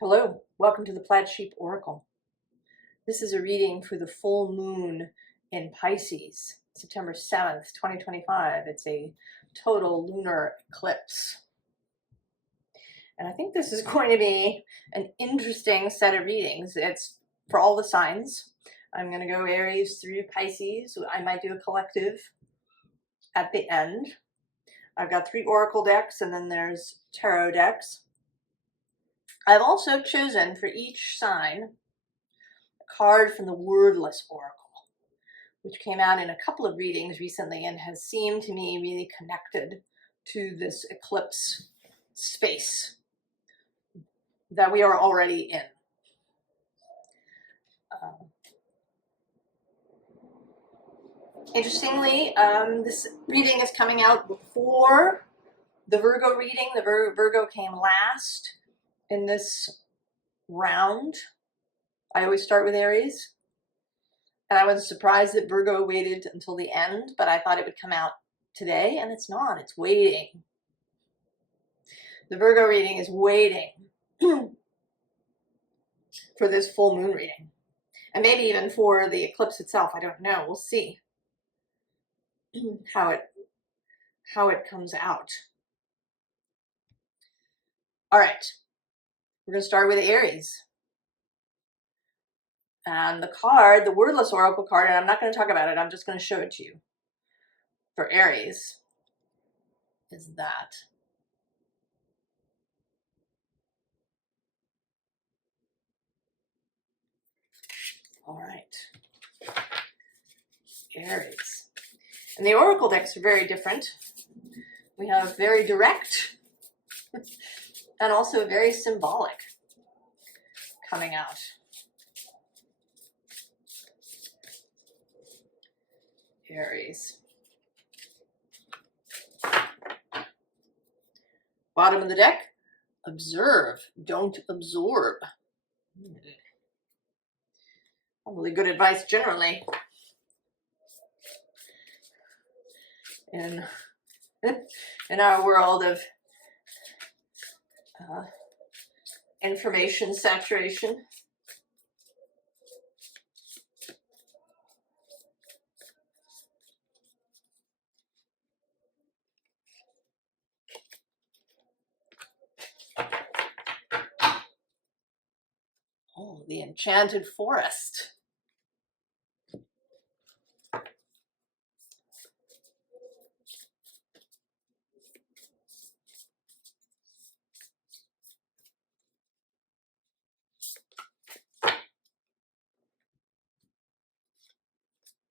Hello, welcome to the Plaid Sheep Oracle. This is a reading for the full moon in Pisces, September 7th, 2025. It's a total lunar eclipse. And I think this is going to be an interesting set of readings. It's for all the signs. I'm going to go Aries through Pisces. I might do a collective at the end. I've got 3 oracle decks and then there's tarot decks. I've also chosen for each sign a card from the Wordless Oracle, which came out in a couple of readings recently and has seemed to me really connected to this eclipse space that we are already in. Interestingly, this reading is coming out before the Virgo reading. The Virgo came last in this round. I always start with Aries, and I was surprised that Virgo waited until the end, but I thought it would come out today, and it's not. It's waiting. The Virgo reading is waiting for this full moon reading, and maybe even for the eclipse itself. I don't know. We'll see how it comes out. All right. We're going to start with Aries. And the card, the Wordless Oracle card, and I'm not going to talk about it, I'm just going to show it to you. For Aries, is that. All right. Aries. And the Oracle decks are very different. We have very direct and also very symbolic coming out. Aries. Bottom of the deck, observe, don't absorb. Probably good advice generally in our world of information saturation. Oh, the Enchanted Forest.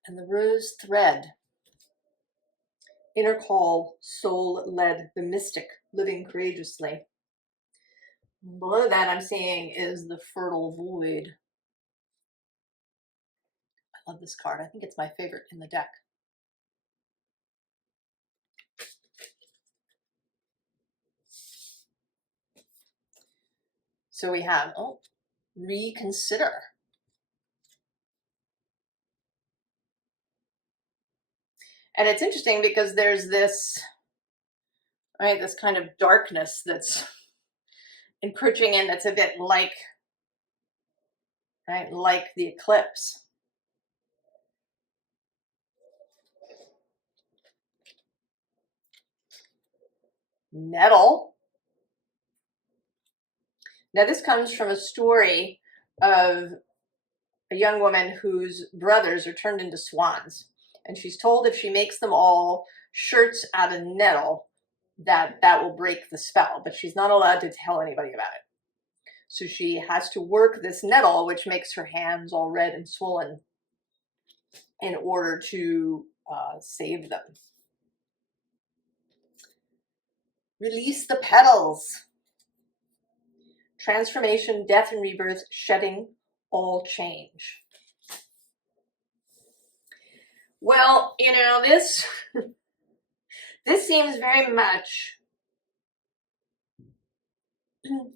And the Rose Thread. Inner call, soul led, the mystic, living courageously. Below that I'm seeing is the Fertile Void. I love this card. I think it's my favorite in the deck. So we have, reconsider. And it's interesting because there's this, right, this kind of darkness that's encroaching in that's a bit like, right, like the eclipse. Nettle. Now this comes from a story of a young woman whose brothers are turned into swans. And she's told if she makes them all shirts out of nettle, that will break the spell. But she's not allowed to tell anybody about it. So she has to work this nettle, which makes her hands all red and swollen, in order to save them. Release the petals. Transformation, death and rebirth, shedding, all change. Well, you know, this seems very much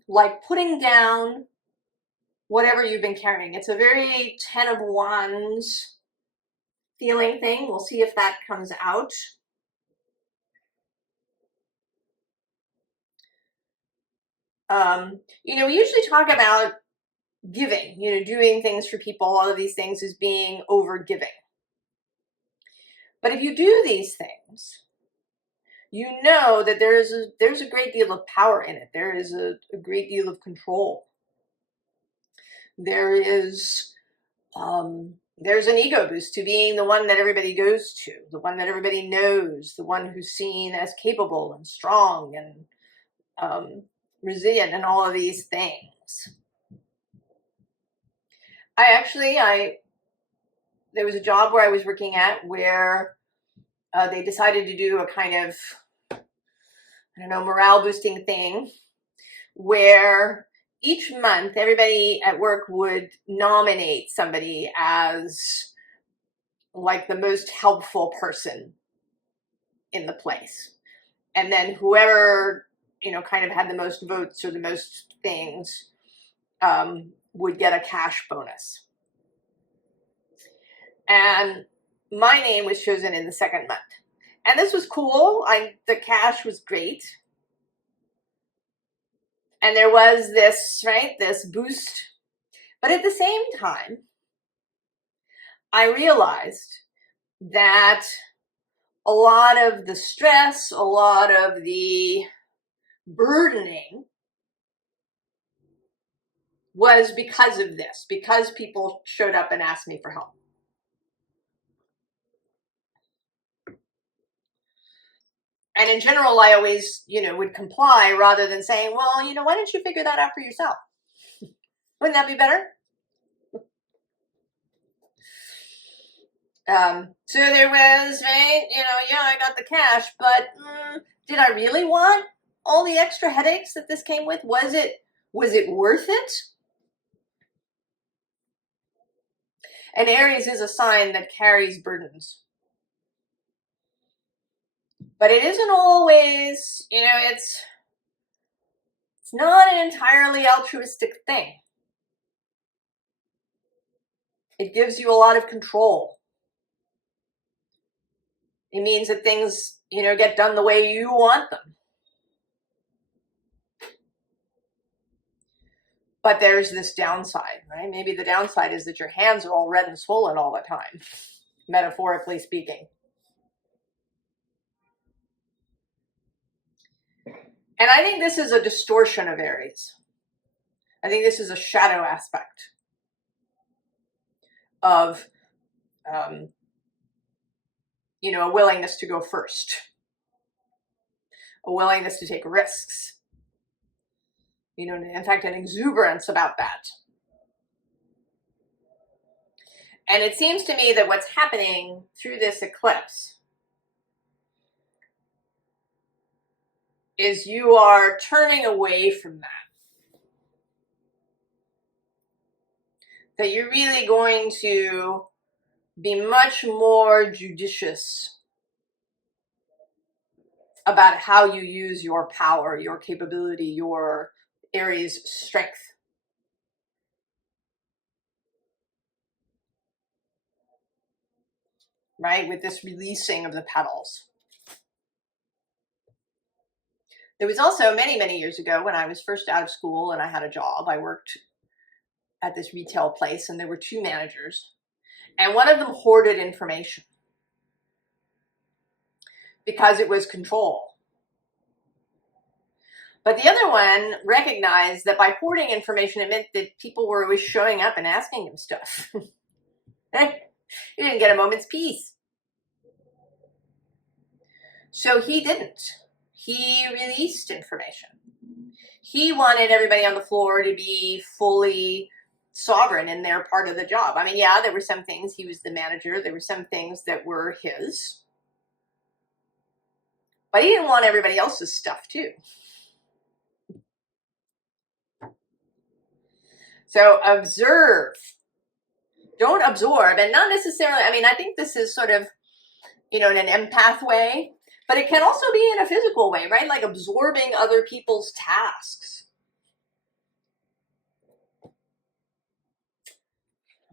like putting down whatever you've been carrying. It's a very 10 of Wands feeling thing. We'll see if that comes out. You know, we usually talk about giving, you know, doing things for people, all of these things as being over giving. But if you do these things, you know that there's a great deal of power in it. There is a great deal of control. There is there's an ego boost to being the one that everybody goes to, the one that everybody knows, the one who's seen as capable and strong and resilient and all of these things. There was a job where I was working at where they decided to do a kind of, I don't know, morale boosting thing where each month everybody at work would nominate somebody as like the most helpful person in the place. And then whoever, you know, kind of had the most votes or the most things would get a cash bonus. And my name was chosen in the second month. And this was cool. The cash was great. And there was this, right, this boost. But at the same time, I realized that a lot of the stress, a lot of the burdening was because of this, because people showed up and asked me for help. And in general, I always, you know, would comply rather than saying, well, you know, why don't you figure that out for yourself? Wouldn't that be better? So there was, right, you know, yeah, I got the cash, but did I really want all the extra headaches that this came with? Was it worth it? And Aries is a sign that carries burdens. But it isn't always, you know, it's not an entirely altruistic thing. It gives you a lot of control. It means that things, you know, get done the way you want them. But there's this downside, right? Maybe the downside is that your hands are all red and swollen all the time, metaphorically speaking. And I think this is a distortion of Aries. I think this is a shadow aspect of, you know, a willingness to go first, a willingness to take risks. You know, in fact, an exuberance about that. And it seems to me that what's happening through this eclipse is you are turning away from that. That you're really going to be much more judicious about how you use your power, your capability, your Aries strength. Right? With this releasing of the petals. There was also many, many years ago when I was first out of school and I had a job. I worked at this retail place and there were two managers. And one of them hoarded information because it was control. But the other one recognized that by hoarding information, it meant that people were always showing up and asking him stuff. He didn't get a moment's peace. So he didn't. He released information. He wanted everybody on the floor to be fully sovereign in their part of the job. I mean, yeah, there were some things, he was the manager, there were some things that were his. But he didn't want everybody else's stuff too. So observe. Don't absorb. And not necessarily, I mean, I think this is sort of, you know, in an empath way, but it can also be in a physical way, right? Like absorbing other people's tasks.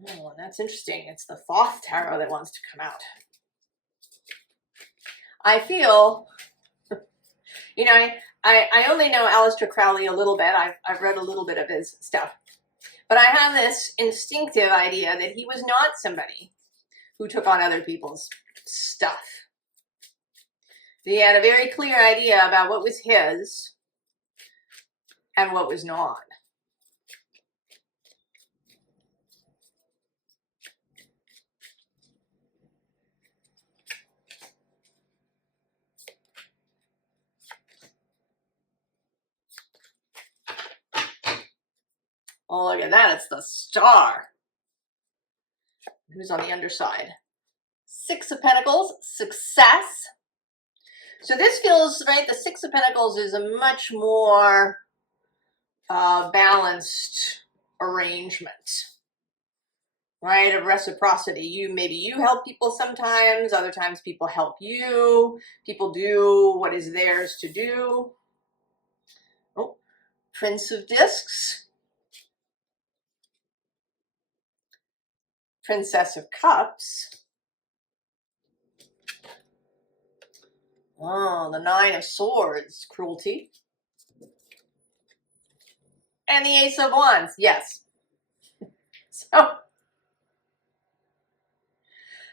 Oh, that's interesting. It's the Thoth Tarot that wants to come out. I feel, you know, I only know Aleister Crowley a little bit. I've read a little bit of his stuff. But I have this instinctive idea that he was not somebody who took on other people's stuff. He had a very clear idea about what was his and what was not. Oh, look at that. It's the star. Who's on the underside? Six of Pentacles, success. So this feels, right, the Six of Pentacles is a much more balanced arrangement, right, of reciprocity. Maybe you help people sometimes, other times people help you. People do what is theirs to do. Oh, Prince of Discs. Princess of Cups. Oh, the Nine of Swords, cruelty. And the Ace of Wands, yes.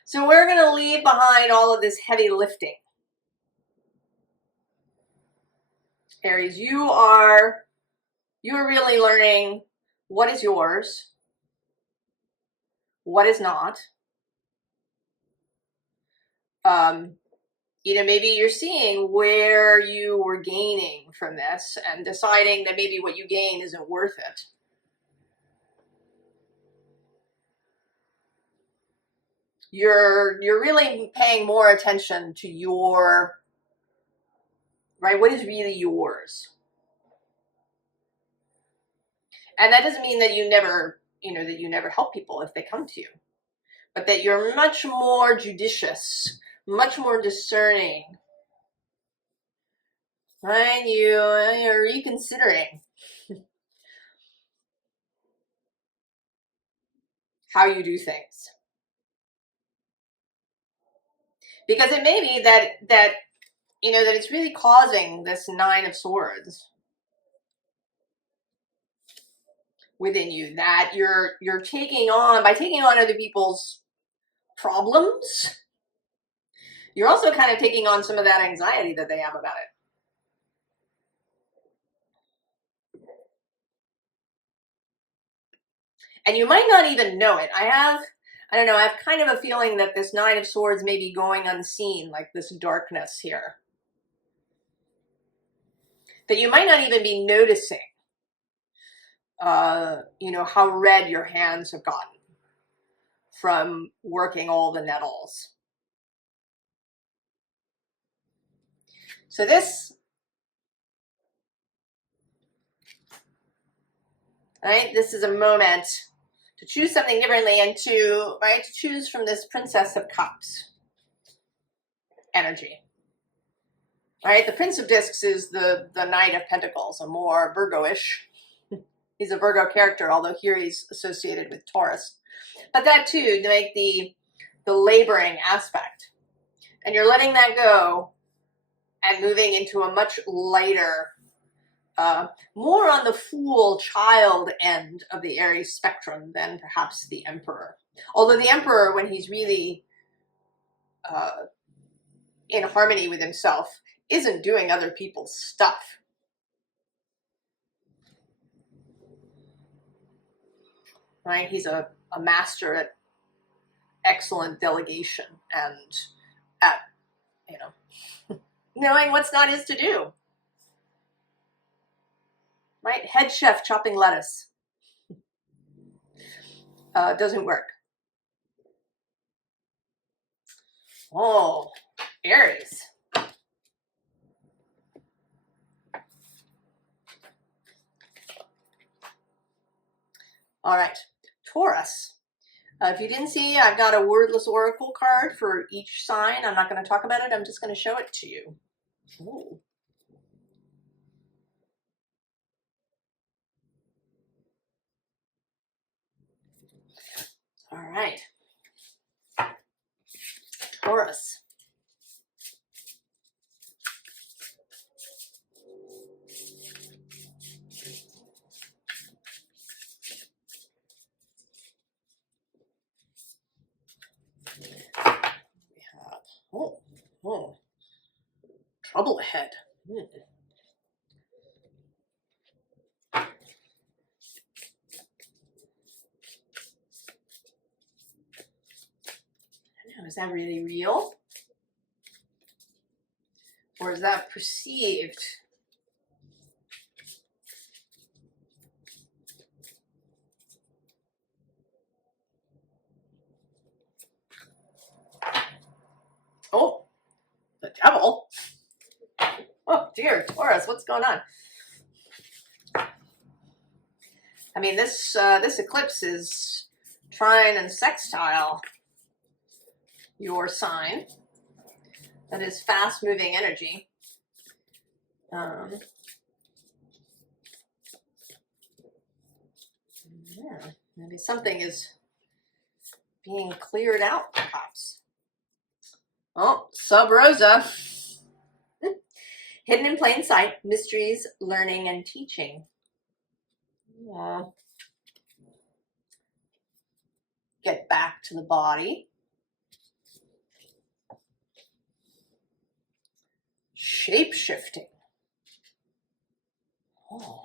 So we're going to leave behind all of this heavy lifting. Aries, you are really learning what is yours, what is not. You know, maybe you're seeing where you were gaining from this and deciding that maybe what you gain isn't worth it. You're really paying more attention to your, right, what is really yours. And that doesn't mean that you never, you know, that you never help people if they come to you, but that you're much more judicious, much more discerning, right? You're reconsidering how you do things. Because it may be that you know, that it's really causing this Nine of Swords within you, that you're taking on, by taking on other people's problems, you're also kind of taking on some of that anxiety that they have about it. And you might not even know it. I don't know, I have kind of a feeling that this Nine of Swords may be going unseen, like this darkness here, that you might not even be noticing, you know, how red your hands have gotten from working all the nettles. So this, right, this is a moment to choose something differently and to, right, to choose from this Princess of Cups energy. Right, the Prince of Discs is the Knight of Pentacles, a more Virgo-ish. He's a Virgo character, although here he's associated with Taurus. But that too, to make the laboring aspect. And you're letting that go and moving into a much lighter, more on the Fool child end of the Aries spectrum than perhaps the Emperor. Although the Emperor, when he's really in harmony with himself, isn't doing other people's stuff. Right? He's a master at excellent delegation and at, you know, knowing what's not his to do. Right? Head chef chopping lettuce. Doesn't work. Oh, Aries. All right, Taurus. If you didn't see, I've got a Wordless Oracle card for each sign. I'm not going to talk about it. I'm just going to show it to you. Ooh. All right. Taurus. trouble ahead. Now, is that really real? Or is that perceived? Oh, the devil. Oh dear, Taurus, what's going on? I mean, this eclipse is trine and sextile your sign. That is fast-moving energy. Yeah, maybe something is being cleared out, perhaps. Oh, Sub Rosa. Hidden in plain sight, mysteries, learning, and teaching. Yeah. Get back to the body. Shape-shifting. Oh.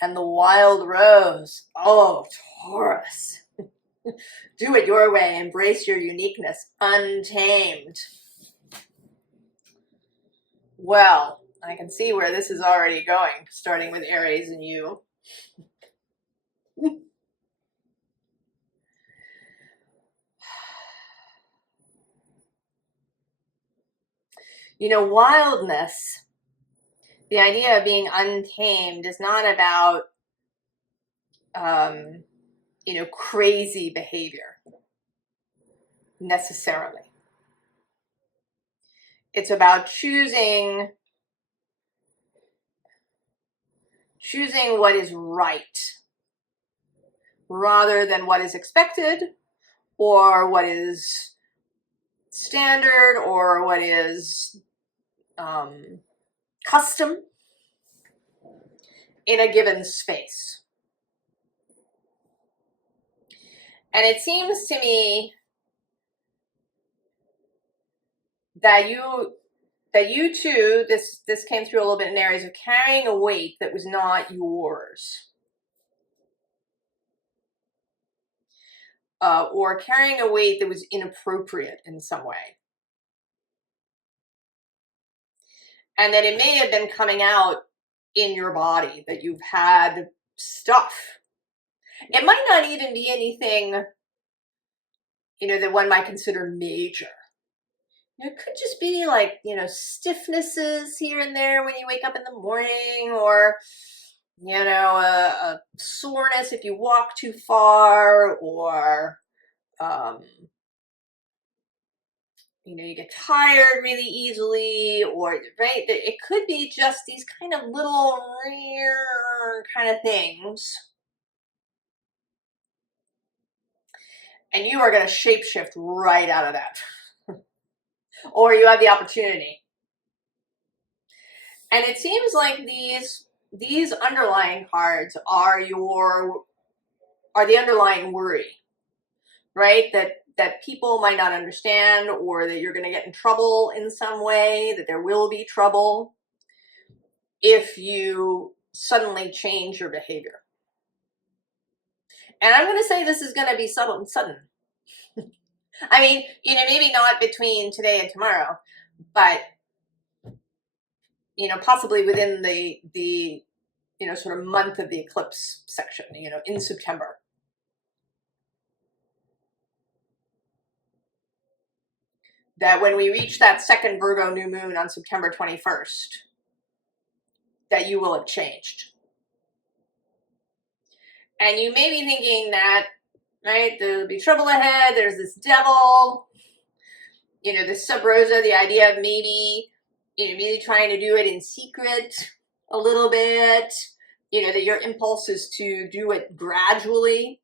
And the wild rose. Oh, Taurus. Do it your way. Embrace your uniqueness. Untamed. Well, I can see where this is already going, starting with Aries and you. You know, wildness, the idea of being untamed is not about, you know, crazy behavior necessarily. It's about choosing what is right rather than what is expected or what is standard or what is custom in a given space. And it seems to me that you too, this came through a little bit in Aries, of carrying a weight that was not yours. Or carrying a weight that was inappropriate in some way. And that it may have been coming out in your body, that you've had stuff. It might not even be anything, you know, that one might consider major. It could just be like, you know, stiffnesses here and there when you wake up in the morning, or, you know, a soreness if you walk too far, or, you know, you get tired really easily, or, right? It could be just these kind of little rare kind of things. And you are going to shapeshift right out of that. Or you have the opportunity. And it seems like these underlying cards are the underlying worry, right? That people might not understand, or that you're going to get in trouble in some way, that there will be trouble if you suddenly change your behavior. And I'm going to say this is going to be sudden. I mean, you know, maybe not between today and tomorrow, but, you know, possibly within the you know, sort of month of the eclipse section, you know, in September. That when we reach that second Virgo new moon on September 21st, that you will have changed. And you may be thinking that, right, there'll be trouble ahead, there's this devil, you know, this sub rosa, the idea of maybe, you know, really trying to do it in secret a little bit, you know, that your impulse is to do it gradually.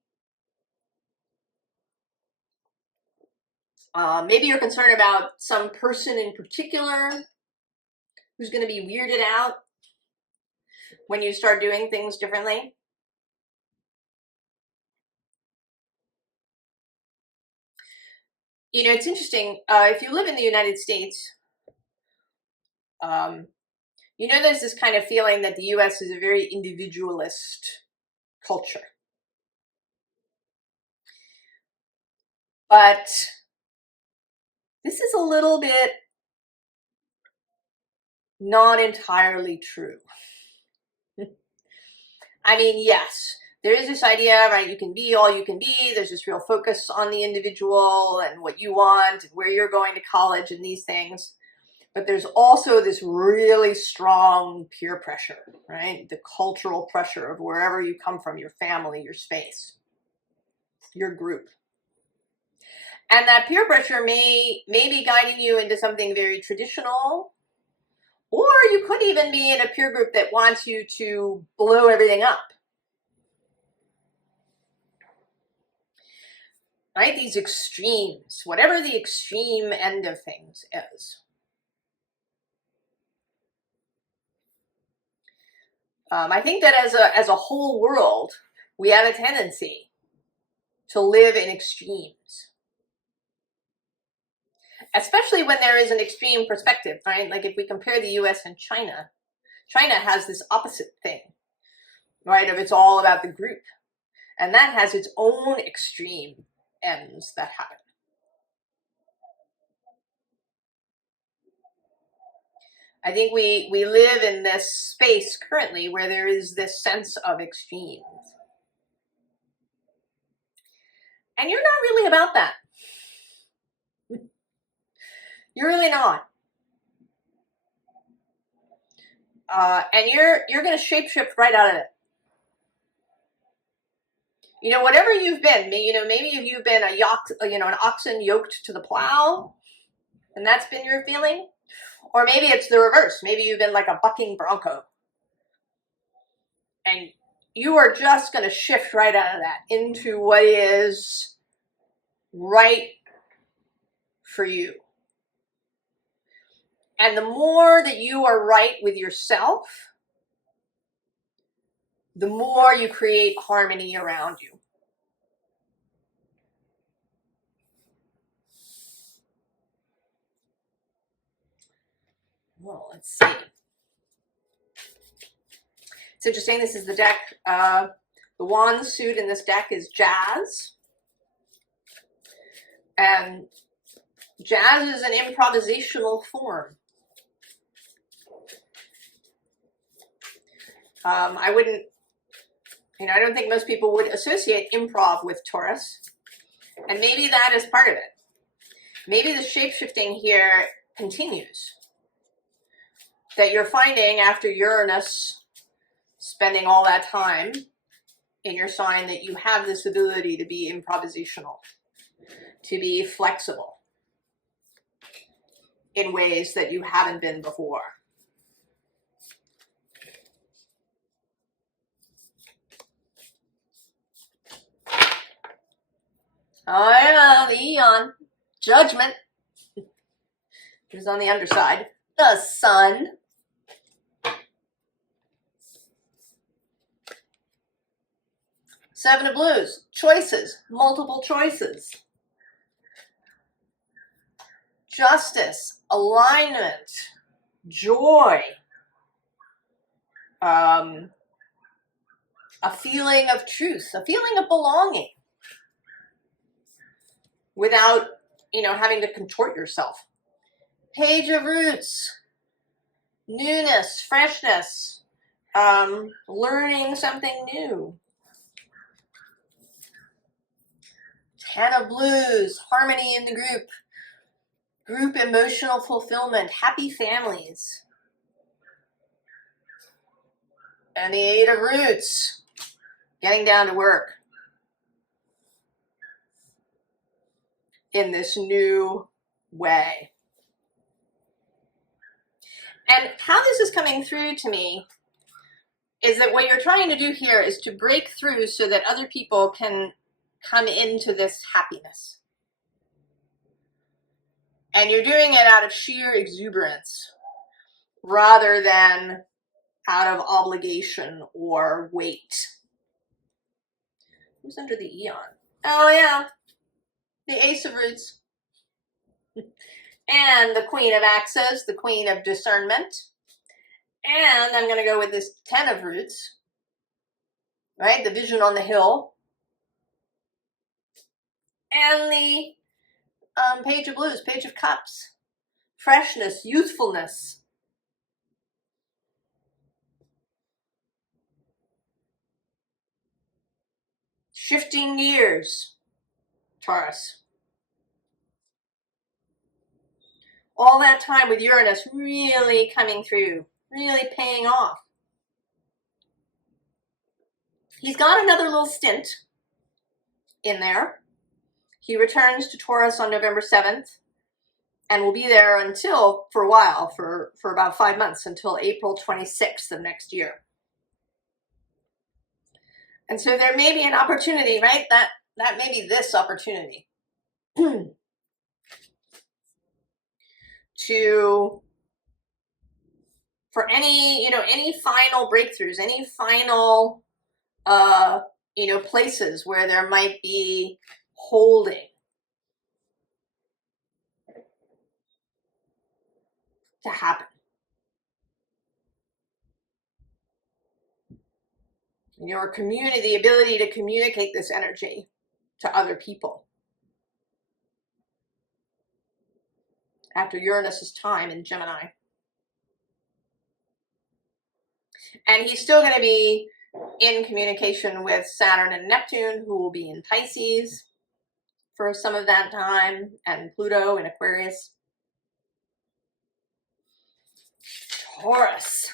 Maybe you're concerned about some person in particular who's going to be weirded out when you start doing things differently. You know, it's interesting. If you live in the United States, You know, there's this kind of feeling that the US is a very individualist culture. But this is a little bit not entirely true. I mean, yes, there is this idea, right? You can be all you can be. There's this real focus on the individual and what you want and where you're going to college and these things. But there's also this really strong peer pressure, right? The cultural pressure of wherever you come from, your family, your space, your group. And that peer pressure may be guiding you into something very traditional, or you could even be in a peer group that wants you to blow everything up. Right? These extremes, whatever the extreme end of things is. I think that as a whole world, we have a tendency to live in extremes. Especially when there is an extreme perspective, right? Like if we compare the US and China, China has this opposite thing, right? Of it's all about the group. And that has its own extreme ends that happen. I think we live in this space currently where there is this sense of extremes. And you're not really about that. You're really not. And you're going to shapeshift right out of it. You know, whatever you've been, you know, maybe if you've been an oxen yoked to the plow, and that's been your feeling, or maybe it's the reverse. Maybe you've been like a bucking bronco, and you are just going to shift right out of that into what is right for you. And the more that you are right with yourself, the more you create harmony around you. Well, let's see. It's interesting. This is the deck. The wand suit in this deck is jazz. And jazz is an improvisational form. I don't think most people would associate improv with Taurus. And maybe that is part of it. Maybe the shape-shifting here continues. That you're finding after Uranus spending all that time in your sign that you have this ability to be improvisational, to be flexible in ways that you haven't been before. Oh yeah, the Eon. Judgment. Who's on the underside? The Sun. Seven of Blues. Choices. Multiple choices. Justice. Alignment. Joy. A feeling of truth. A feeling of belonging. Without, having to contort yourself. Page of Roots. Newness. Freshness. Learning something new. Ten of Blues, harmony in the group, group emotional fulfillment, happy families. And the Eight of Roots, getting down to work in this new way. And how this is coming through to me is that what you're trying to do here is to break through so that other people can come into this happiness. And you're doing it out of sheer exuberance rather than out of obligation or weight. Who's under the Eon? Oh yeah, the Ace of Roots. and the Queen of Axes, the Queen of Discernment. And I'm going to go with this Ten of Roots, right? The Vision on the Hill. And the Page of Blues, Page of Cups. Freshness, youthfulness. Shifting gears, Taurus. All that time with Uranus really coming through, really paying off. He's got another little stint in there. He returns to Taurus on November 7th and will be there until, for a while, for about 5 months, until April 26th of next year. And so there may be an opportunity, right? That may be this opportunity for any, any final breakthroughs, any final, places where there might be holding to happen. Or community, the ability to communicate this energy to other people after Uranus's time in Gemini. And he's still going to be in communication with Saturn and Neptune, who will be in Pisces for some of that time, and Pluto in Aquarius. Taurus.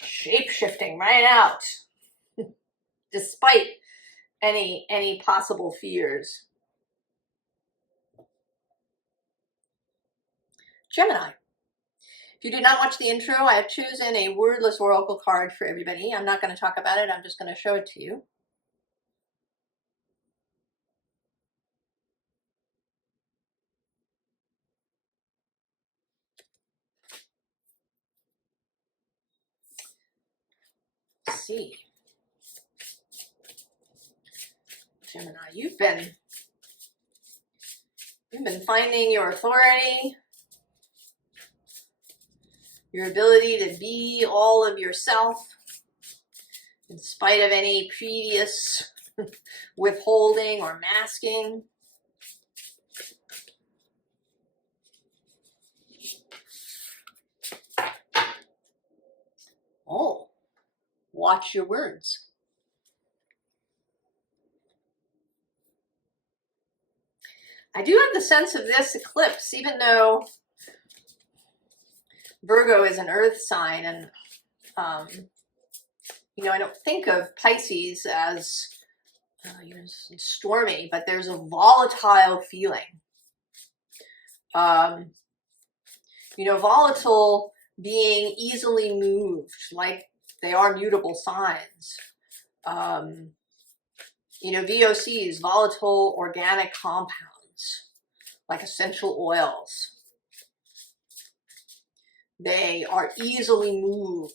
Shape-shifting right out, despite any possible fears. Gemini. If you did not watch the intro, I have chosen a wordless oracle card for everybody. I'm not going to talk about it. I'm just going to show it to you. Let's see. Gemini, you've been finding your authority, your ability to be all of yourself in spite of any previous withholding or masking. Oh, watch your words. I do have the sense of this eclipse, even though Virgo is an earth sign, and I don't think of Pisces as stormy, but there's a volatile feeling. Volatile being easily moved, like they are mutable signs. VOCs, volatile organic compounds, like essential oils. They are easily moved.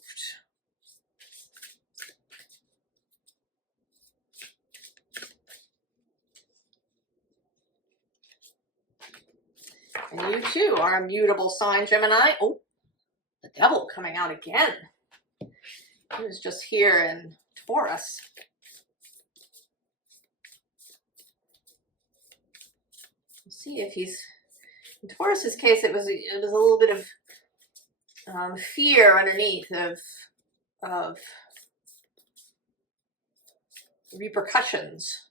And you too are a mutable sign, Gemini. Oh, the devil coming out again. He was just here in Taurus. Let's see if he's, in Taurus's case, it was a little bit of fear underneath of repercussions.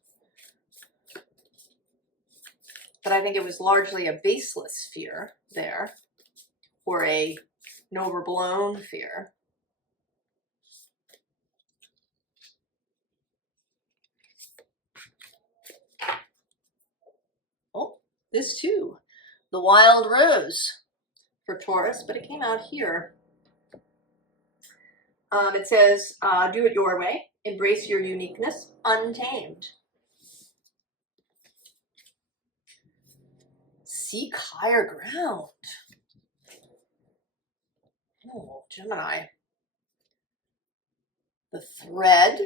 But I think it was largely a baseless fear there, or an overblown fear. Oh, this too, the wild rose for Taurus, but it came out here. It says, do it your way, embrace your uniqueness, untamed. Seek higher ground. Oh, Gemini. The thread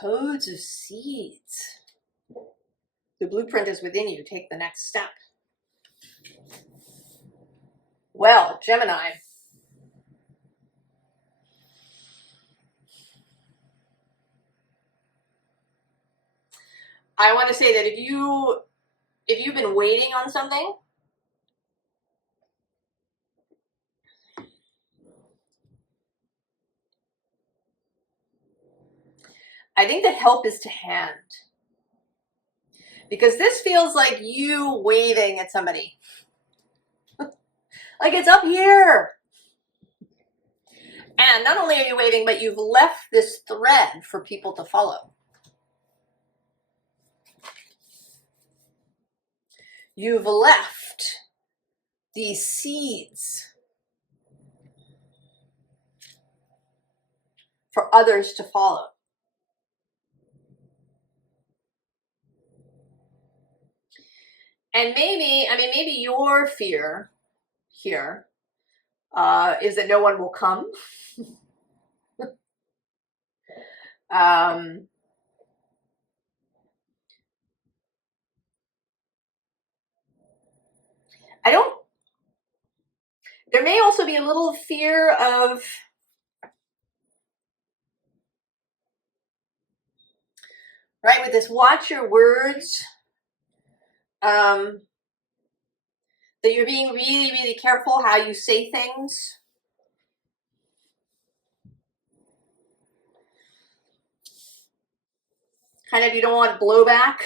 Codes of seeds. The blueprint is within you. Take the next step. Well, Gemini. I want to say that if you've been waiting on something, I think the help is to hand. Because this feels like you waving at somebody. Like it's up here. And not only are you waving, but you've left this thread for people to follow. You've left these seeds for others to follow. And maybe, maybe your fear here is that no one will come. There may also be a little fear of right with this watch your words, that you're being really, really careful how you say things. Kind of you don't want blowback,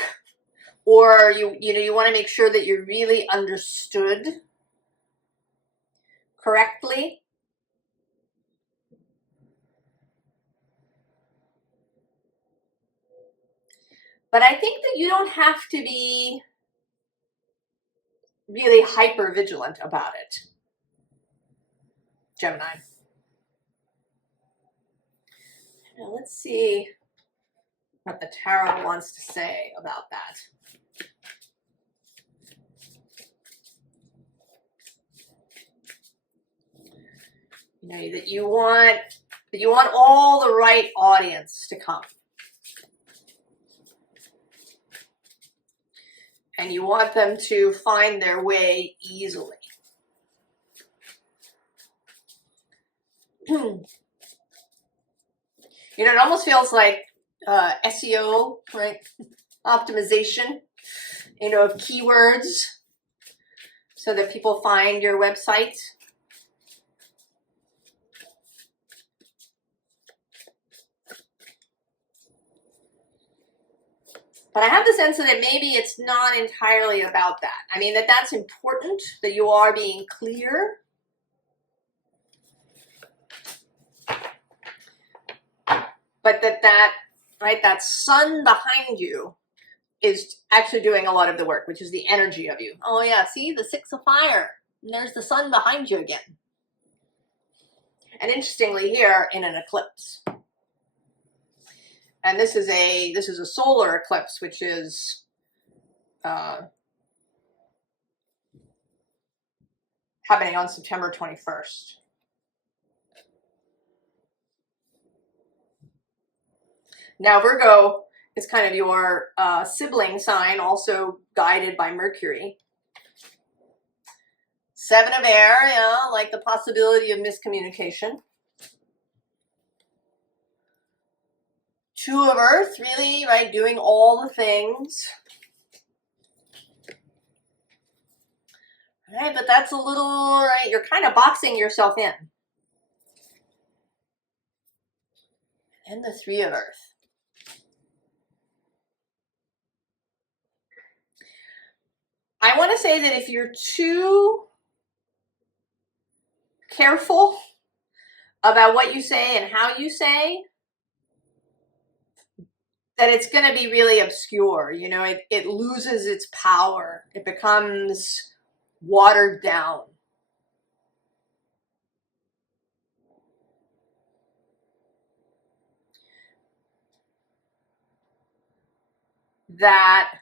or you want to make sure that you're really understood correctly. But I think that you don't have to be really hyper vigilant about it, Gemini. Now let's see what the tarot wants to say about that. That you want all the right audience to come. And you want them to find their way easily. It almost feels like SEO, right? Optimization, of keywords so that people find your website. But I have the sense that maybe it's not entirely about that. That's important, that you are being clear. But that sun behind you is actually doing a lot of the work, which is the energy of you. Oh yeah, see the 6 of fire. And there's the sun behind you again. And interestingly here in an eclipse. And this is a solar eclipse, which is happening on September 21st. Now Virgo is kind of your sibling sign, also guided by Mercury. 7 of air, like the possibility of miscommunication. 2 of earth, really, right, doing all the things. Right, but that's a little, right, you're kind of boxing yourself in. And the 3 of earth. I want to say that if you're too careful about what you say and how you say, that it's going to be really obscure. It loses its power. It becomes watered down. That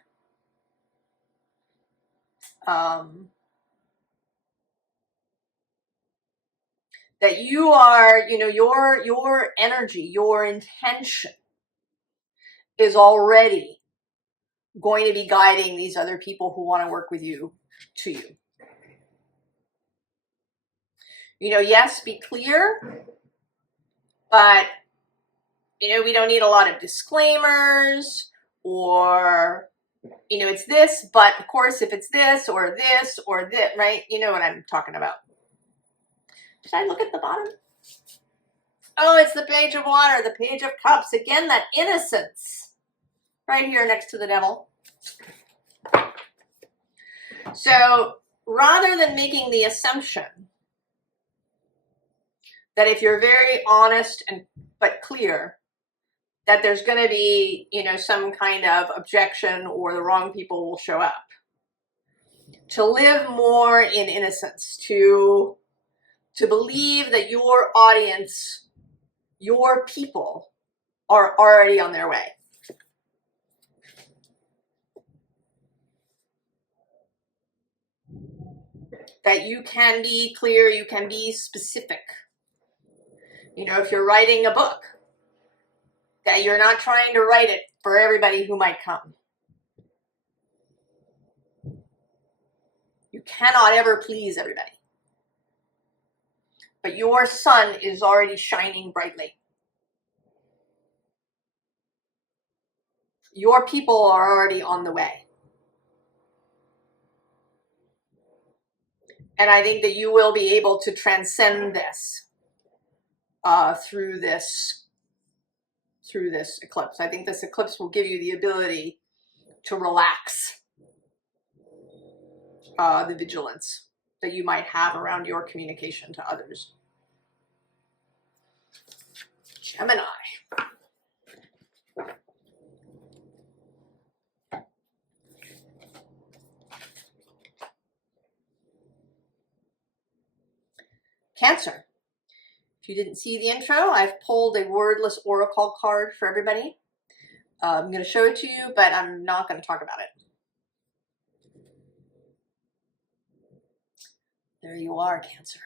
that you are, your energy, your intention is already going to be guiding these other people who want to work with you to you. You know, yes, be clear, but, you know, we don't need a lot of disclaimers or, you know, it's this, but of course, if it's this, right? You know what I'm talking about. Should I look at the bottom? Oh, it's the Page of Water, the Page of Cups. Again, that innocence right here next to the Devil. So rather than making the assumption that if you're very honest but clear, that there's going to be, you know, some kind of objection or the wrong people will show up, to live more in innocence, to believe that your audience, your people are already on their way. That you can be clear, you can be specific. You know, if you're writing a book, that you're not trying to write it for everybody who might come. You cannot ever please everybody. But your sun is already shining brightly. Your people are already on the way. And I think that you will be able to transcend this through this eclipse. I think this eclipse will give you the ability to relax the vigilance that you might have around your communication to others. Gemini. Cancer. If you didn't see the intro, I've pulled a Wordless Oracle card for everybody. I'm going to show it to you, but I'm not going to talk about it. There you are, Cancer.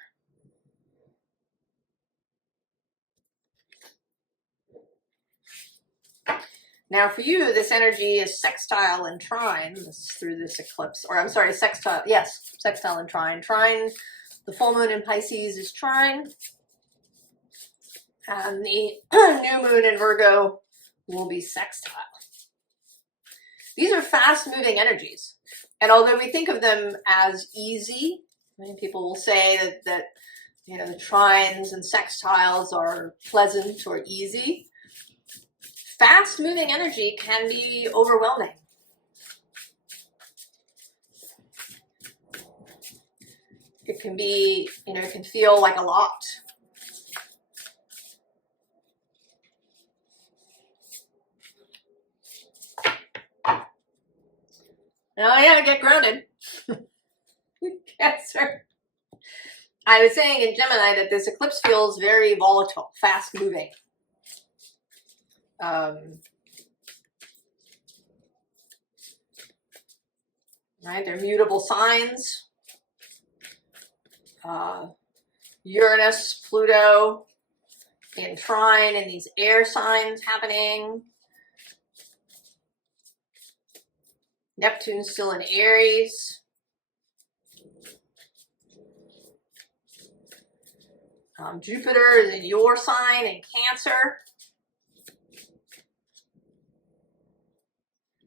Now for you, this energy is sextile and trine through this eclipse. Or I'm sorry, sextile. Yes, sextile and trine. Trine, the full moon in Pisces is trine. And the new moon in Virgo will be sextile. These are fast-moving energies. And although we think of them as easy, many people will say that you know, the trines and sextiles are pleasant or easy. Fast-moving energy can be overwhelming. It can be, you know, it can feel like a lot. Now you gotta get grounded. Cancer. I was saying in Gemini that this eclipse feels very volatile, fast-moving. Right, they're mutable signs. Uranus, Pluto in trine, and these air signs happening. Neptune's still in Aries. Jupiter is in your sign in Cancer.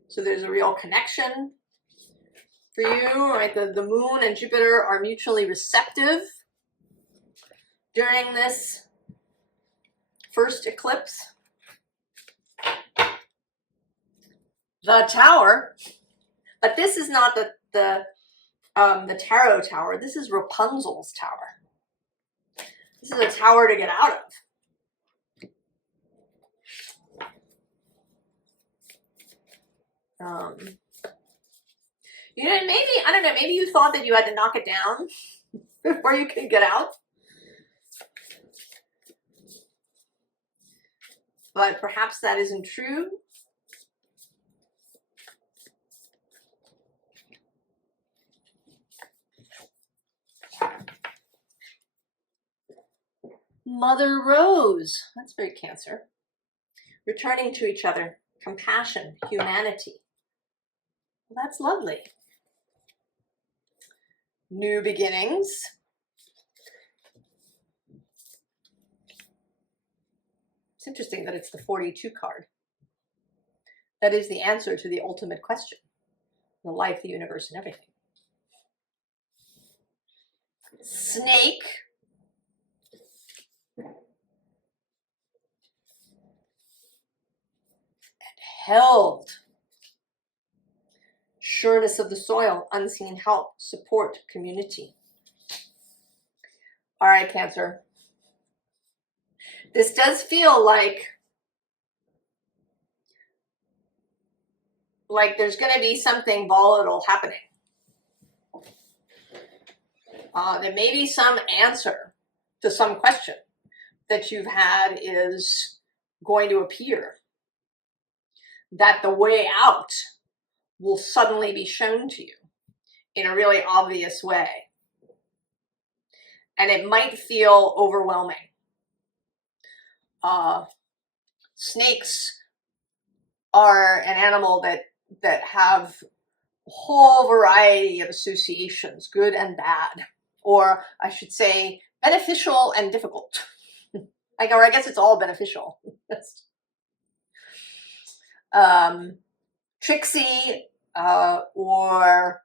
So there's a real connection for you, right? The moon and Jupiter are mutually receptive during this first eclipse. The Tower, but this is not the tarot tower. This is Rapunzel's tower. This is a tower to get out of. You know, maybe, I don't know, maybe you thought that you had to knock it down before you could get out. But perhaps that isn't true. Mother Rose, that's very Cancer. Returning to each other, compassion, humanity. Well, that's lovely. New beginnings. It's interesting that it's the 42 card. That is the answer to the ultimate question. The life, the universe, and everything. Snake. And held. Sureness of the soil, unseen help, support, community. All right, Cancer. This does feel like there's going to be something volatile happening. There may be some answer to some question that you've had is going to appear. That the way out will suddenly be shown to you in a really obvious way. And it might feel overwhelming. Snakes are an animal that have a whole variety of associations, good and bad, or I should say beneficial and difficult. Or I guess it's all beneficial. Tricksy or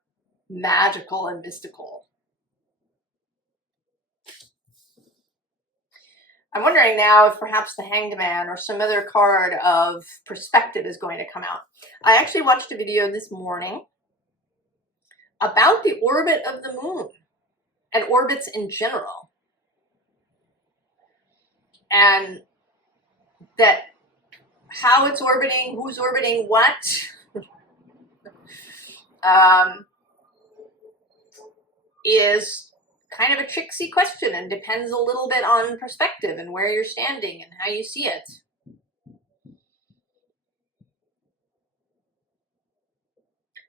magical and mystical. I'm wondering now if perhaps the Hanged Man or some other card of perspective is going to come out. I actually watched a video this morning about the orbit of the moon and orbits in general. And that how it's orbiting, who's orbiting what, is kind of a tricksy question and depends a little bit on perspective and where you're standing and how you see it.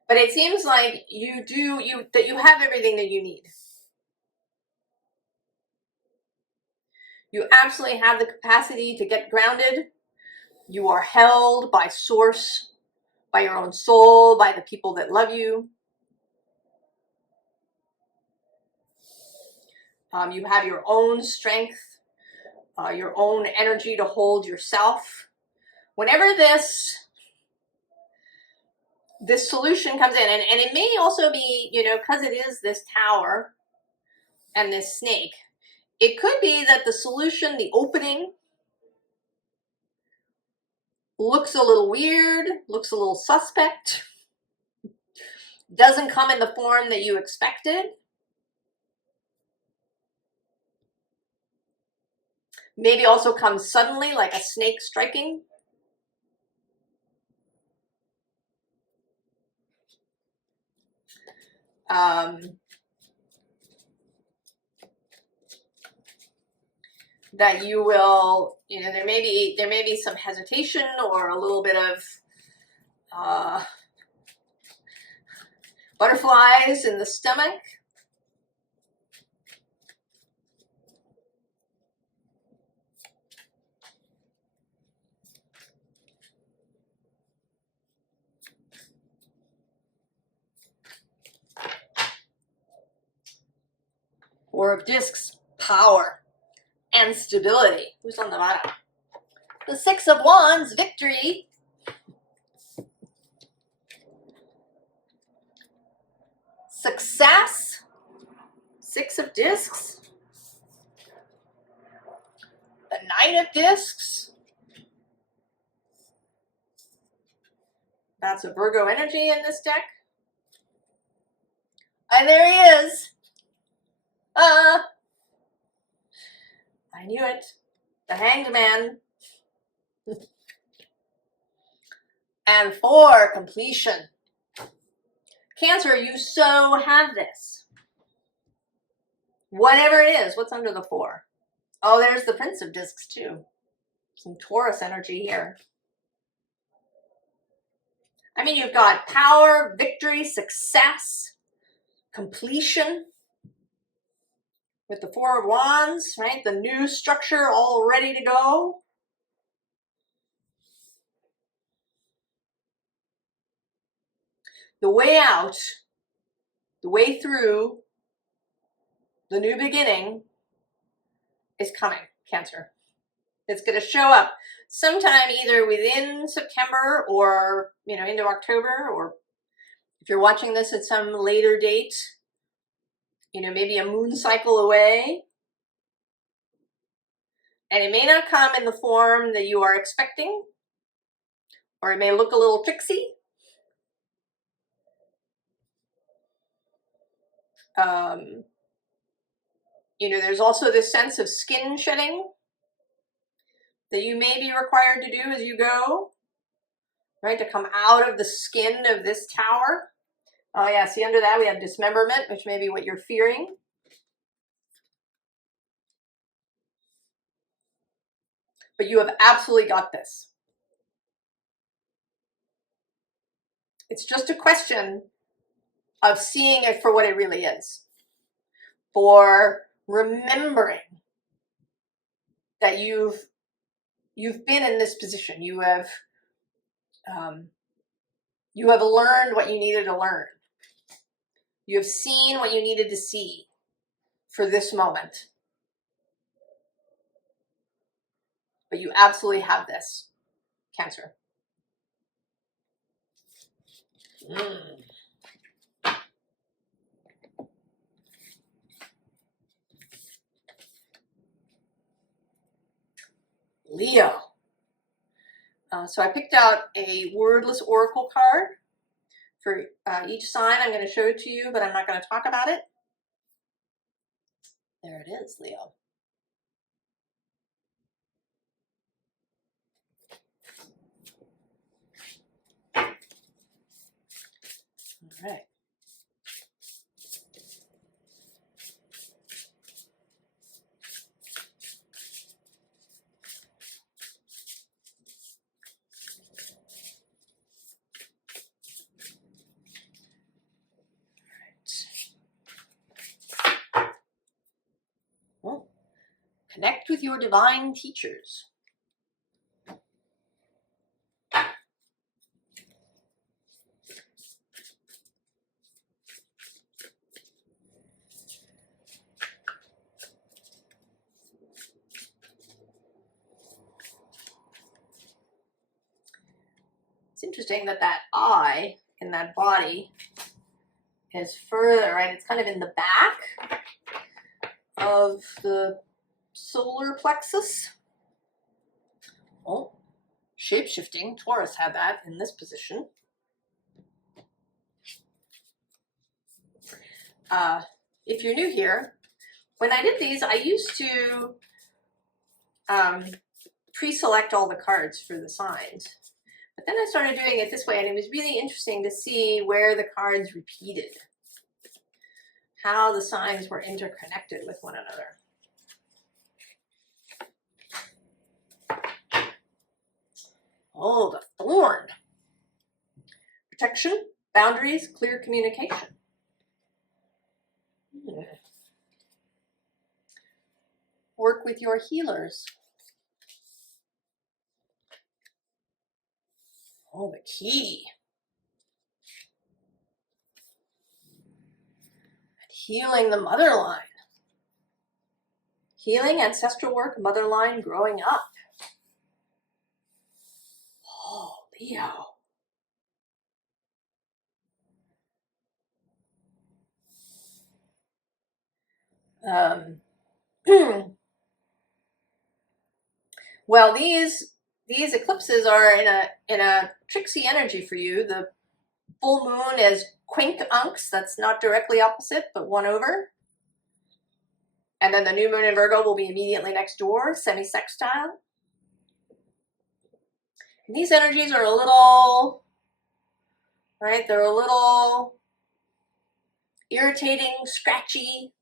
But it seems like that you have everything that you need. You absolutely have the capacity to get grounded. You are held by source, by your own soul, by the people that love you. You have your own strength, your own energy to hold yourself. Whenever this solution comes in, and it may also be, because it is this tower and this snake, it could be that the solution, the opening, looks a little weird, looks a little suspect, doesn't come in the form that you expected. Maybe also comes suddenly, like a snake striking. That you will, there may be some hesitation or a little bit of butterflies in the stomach. Four of Discs, power and stability. Who's on the bottom? The Six of Wands, victory. Success. Six of Discs. The Nine of Discs. That's a Virgo energy in this deck. And there he is. I knew it. The Hanged Man. And 4, completion. Cancer, you so have this. Whatever it is, what's under the 4? Oh, there's the Prince of Discs too. Some Taurus energy here. I mean, you've got power, victory, success, completion. With the 4 of Wands, right? The new structure all ready to go. the way out, the way through, the new beginning is coming, Cancer. It's going to show up sometime either within September or, you know, into October, or if you're watching this at some later date, you know, maybe a moon cycle away. And it may not come in the form that you are expecting, or it may look a little tricksy. You know, there's also this sense of skin shedding that you may be required to do as you go, right? To come out of the skin of this tower. Oh yeah, see, under that we have dismemberment, which may be what you're fearing. But you have absolutely got this. It's just a question of seeing it for what it really is. For remembering that you've been in this position. You have learned what you needed to learn. You have seen what you needed to see for this moment. But you absolutely have this, Cancer. Leo. So I picked out a Wordless Oracle card for each sign. I'm going to show it to you, but I'm not going to talk about it. There it is, Leo. All right. Well, connect with your divine teachers. It's interesting that that eye in that body is further, right? It's kind of in the back of the solar plexus. Oh, shape-shifting. Taurus had that in this position. If you're new here, when I did these, I used to pre-select all the cards for the signs. But then I started doing it this way, and it was really interesting to see where the cards repeated, how the signs were interconnected with one another. Oh, the thorn. Protection, boundaries, clear communication. Work with your healers. Oh, the key. Healing the mother line. Healing, ancestral work, mother line, growing up. Oh, Leo. Well, these eclipses are in a tricksy energy for you. The full moon is quincunx, that's not directly opposite, but one over. And then the new moon in Virgo will be immediately next door, semi-sextile. And these energies are a little, right? They're a little irritating, scratchy.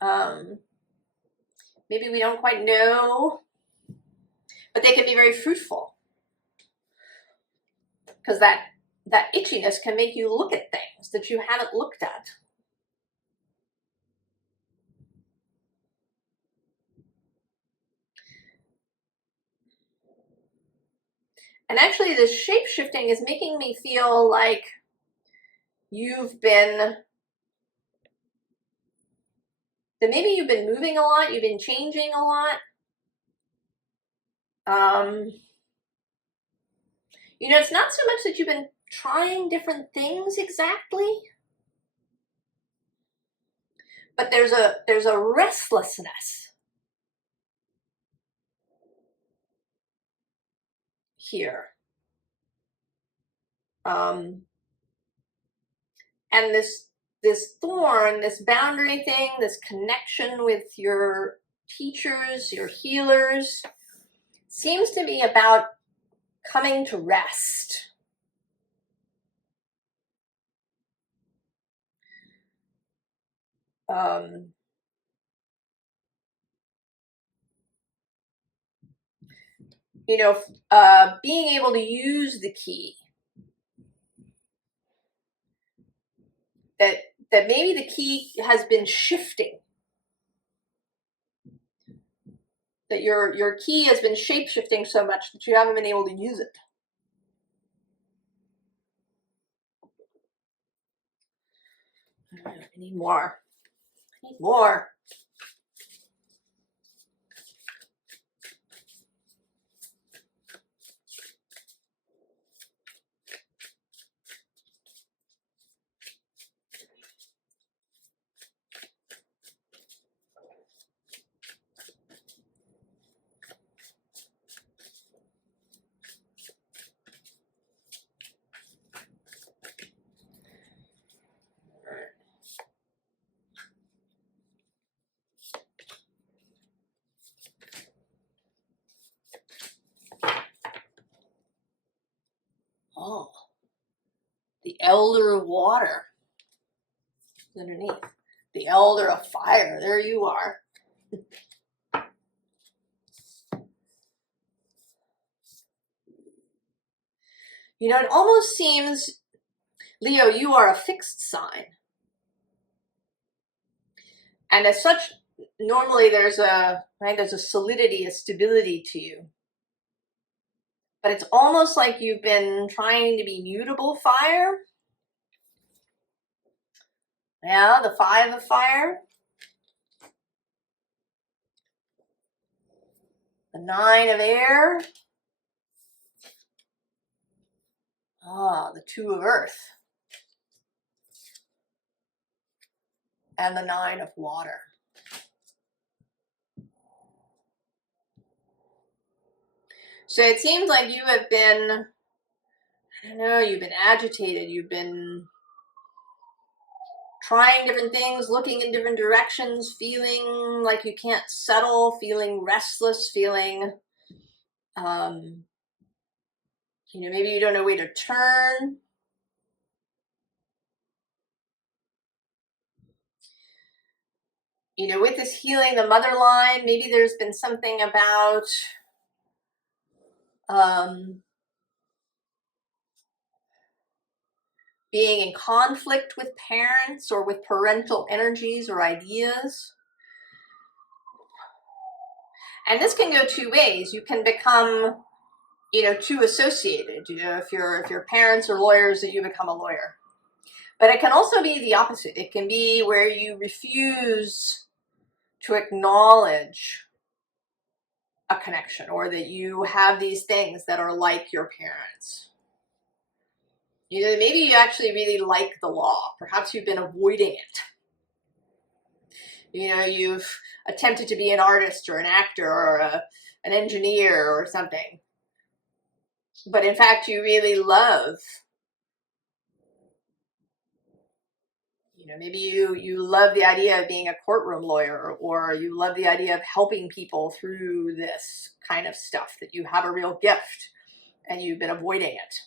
Maybe we don't quite know, but they can be very fruitful. Because that itchiness can make you look at things that you haven't looked at. And actually, this shape-shifting is making me feel like maybe you've been moving a lot, you've been changing a lot. You know, it's not so much that you've been trying different things exactly, but there's a restlessness here. And this thorn, this boundary thing, this connection with your teachers, your healers, seems to be about coming to rest. You know, being able to use the key. That maybe the key has been shifting. That your key has been shape-shifting so much that you haven't been able to use it. I need more. I need more. Oh, the Elder of Water underneath. The Elder of Fire. There you are. You know, it almost seems, Leo, you are a fixed sign. And as such, normally there's a solidity, a stability to you. But it's almost like you've been trying to be mutable fire. Yeah, the 5 of fire. The 9 of air. Ah, the 2 of earth. And the 9 of water. So it seems like you have been, I don't know, you've been agitated, you've been trying different things, looking in different directions, feeling like you can't settle, feeling restless, feeling, you know, maybe you don't know where to turn. You know, with this healing the mother line, maybe there's been something about being in conflict with parents or with parental energies or ideas. And this can go 2 ways. You can become, you know, too associated. You know, if your parents are lawyers, that you become a lawyer. But it can also be the opposite. It can be where you refuse to acknowledge a connection, or that you have these things that are like your parents. You know, maybe you actually really like the law. Perhaps you've been avoiding it. You know, you've attempted to be an artist or an actor or an engineer or something. But in fact, you really love, you know, maybe you love the idea of being a courtroom lawyer, or you love the idea of helping people through this kind of stuff, that you have a real gift and you've been avoiding it.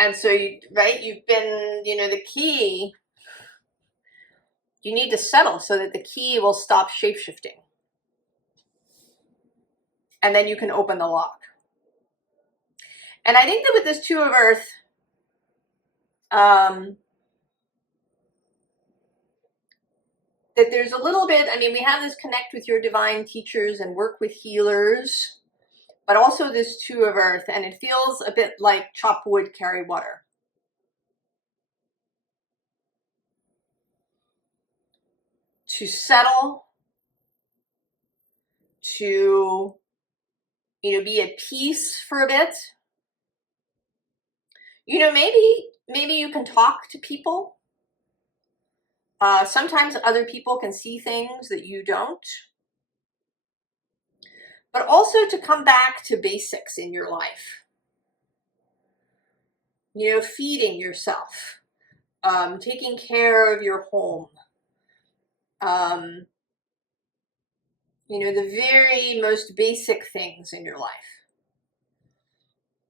And so, you've been, you know, the key, you need to settle so that the key will stop shape-shifting. And then you can open the lock. And I think that with this 2 of earth, that there's a little bit, I mean, we have this connect with your divine teachers and work with healers, but also this Two of Earth, and it feels a bit like chop wood, carry water. To settle, to, you know, be at peace for a bit. You know, maybe you can talk to people. Sometimes other people can see things that you don't. But also to come back to basics in your life. You know, feeding yourself, taking care of your home. You know, the very most basic things in your life.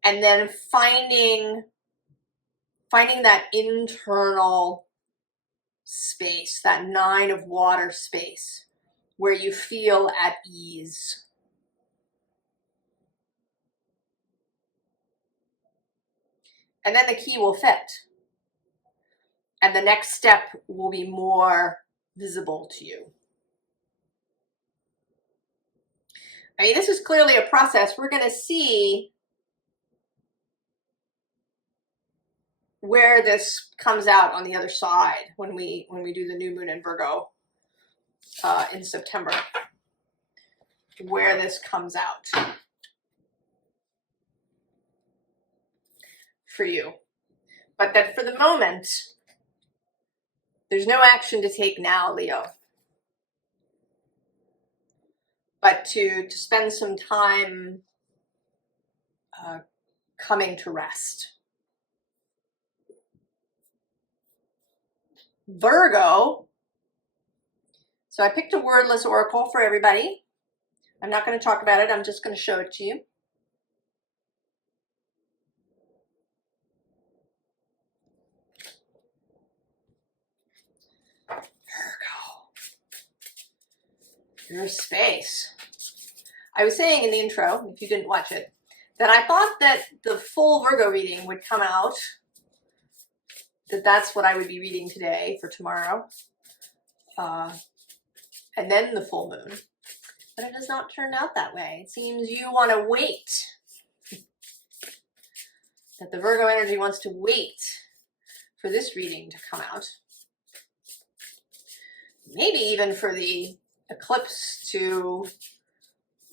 And then finding that internal space, that 9 of water space, where you feel at ease. And then the key will fit. And the next step will be more visible to you. I mean, this is clearly a process. We're going to see where this comes out on the other side when we do the new moon in Virgo in September, where this comes out for you. But that for the moment, there's no action to take now, Leo. But to spend some time coming to rest. Virgo. So I picked a wordless oracle for everybody. I'm not going to talk about it. I'm just going to show it to you. Your space. I was saying in the intro, if you didn't watch it, that I thought that the full Virgo reading would come out, that's what I would be reading today for tomorrow, and then the full moon. But it does not turn out that way. It seems you want to wait. That the Virgo energy wants to wait for this reading to come out. Maybe even for the eclipse to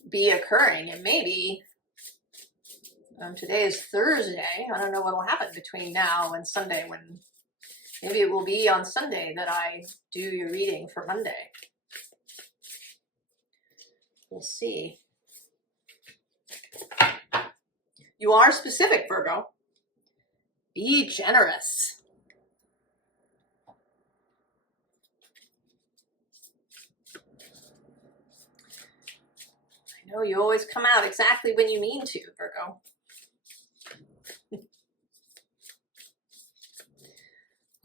be occurring, and maybe today is Thursday. I don't know what will happen between now and Sunday, when maybe it will be on Sunday that I do your reading for Monday. We'll see. You are specific, Virgo. Be generous. I know you always come out exactly when you mean to, Virgo.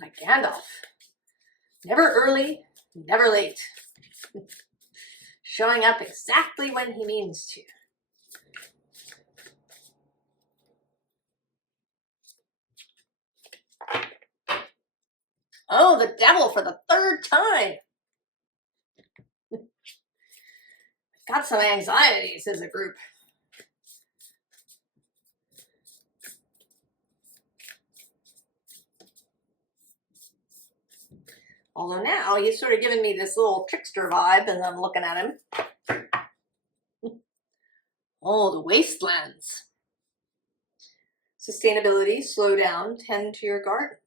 Like Gandalf. Never early, never late. Showing up exactly when he means to. Oh, the devil for the 3rd time. Got some anxieties as a group. Although now he's sort of giving me this little trickster vibe as I'm looking at him. Oh, the wastelands. Sustainability, slow down, tend to your garden.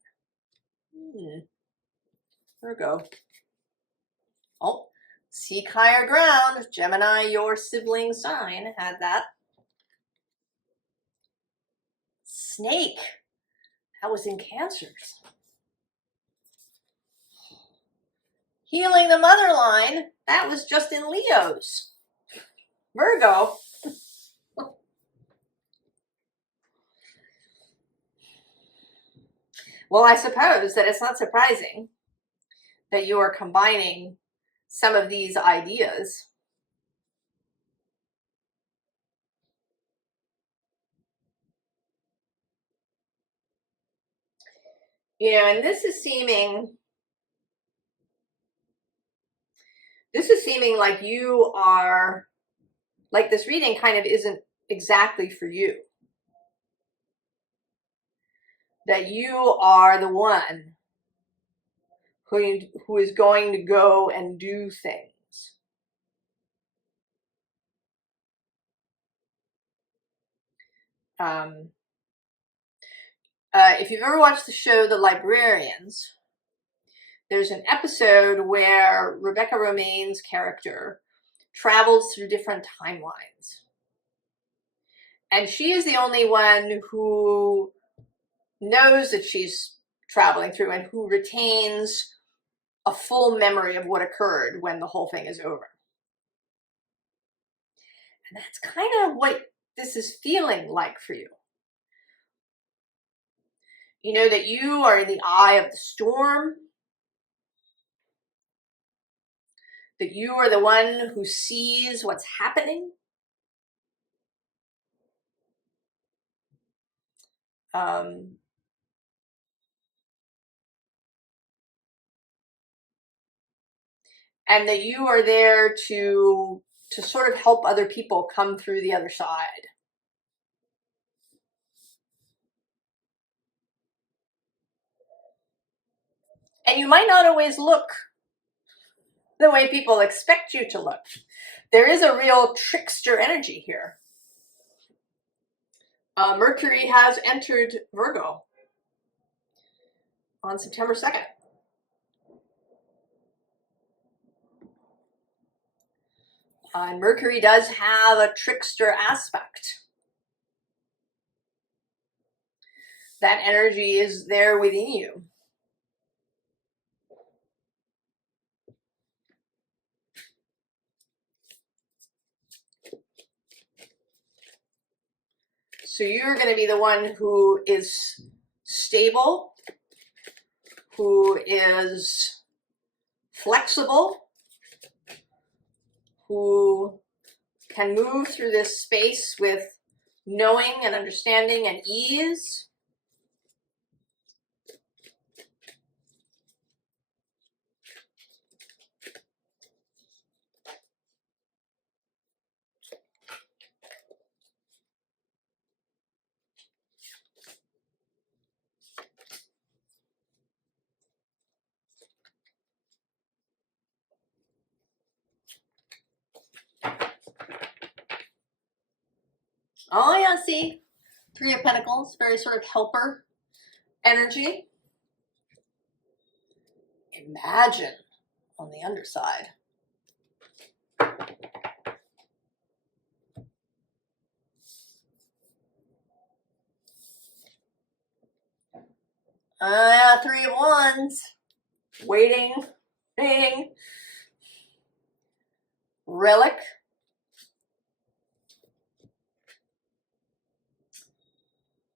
Virgo. Oh, seek higher ground. Gemini, your sibling sign, had that. Snake. That was in Cancers. Healing the mother line. That was just in Leos. Virgo. Well, I suppose that it's not surprising that you are combining some of these ideas. You know, and this is seeming like you are, like this reading kind of isn't exactly for you. That you are the one who is going to go and do things. If you've ever watched the show The Librarians, there's an episode where Rebecca Romaine's character travels through different timelines. And she is the only one who knows that she's traveling through and who retains a full memory of what occurred when the whole thing is over. And that's kind of what this is feeling like for you. You know that you are in the eye of the storm, that you are the one who sees what's happening. And that you are there to sort of help other people come through the other side. And you might not always look the way people expect you to look. There is a real trickster energy here. Mercury has entered Virgo on September 2nd. Mercury does have a trickster aspect. That energy is there within you. So you're going to be the one who is stable, who is flexible, who can move through this space with knowing and understanding and ease. Oh yeah, see? Three of Pentacles, very sort of helper energy. Imagine on the underside. Three of Wands. Waiting. Ding. Relic.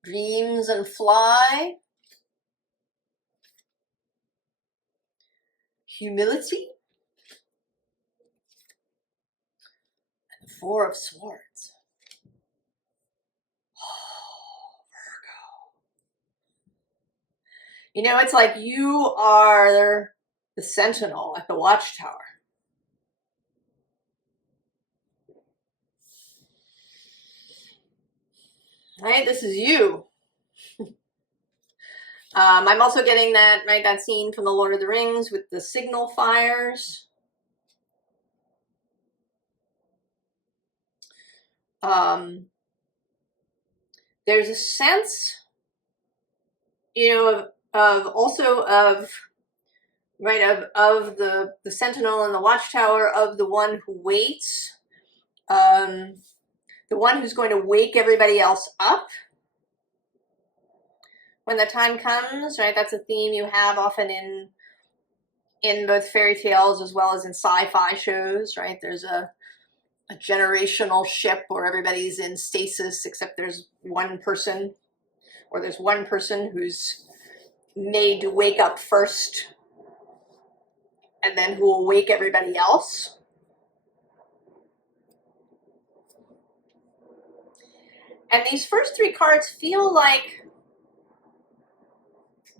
Dreams and fly. Humility. And the Four of Swords. Oh, Virgo. You know, it's like you are the sentinel at the watchtower. Right? This is you. I'm also getting that, right, that scene from the Lord of the Rings with the signal fires. There's a sense, you know, of the sentinel in the watchtower, of the one who waits, the one who's going to wake everybody else up when the time comes, right? That's a theme you have often in both fairy tales as well as in sci-fi shows, right? There's a generational ship where everybody's in stasis except there's one person, or there's one person who's made to wake up first and then who will wake everybody else. And these first three cards feel like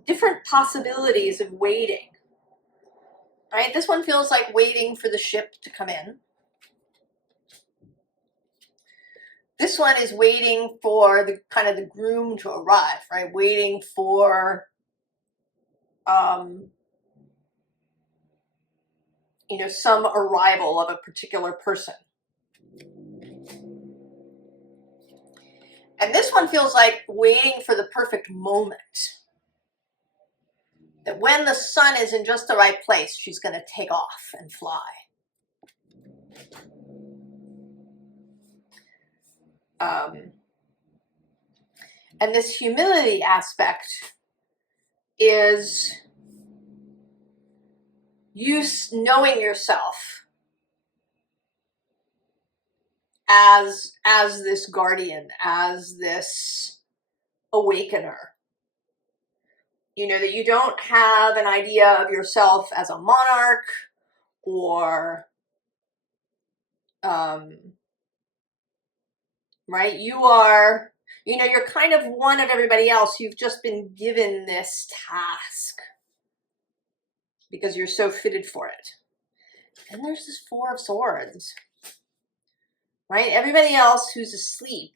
different possibilities of waiting, right? This one feels like waiting for the ship to come in. This one is waiting for the kind of the groom to arrive, right? Waiting for, you know, some arrival of a particular person. And this one feels like waiting for the perfect moment. That when the sun is in just the right place, she's going to take off and fly. And this humility aspect is you knowing yourself as this guardian, as this awakener. You know, that you don't have an idea of yourself as a monarch or, right? You are, you know, you're kind of one of everybody else. You've just been given this task because you're so fitted for it. And there's this Four of Swords, right? Everybody else who's asleep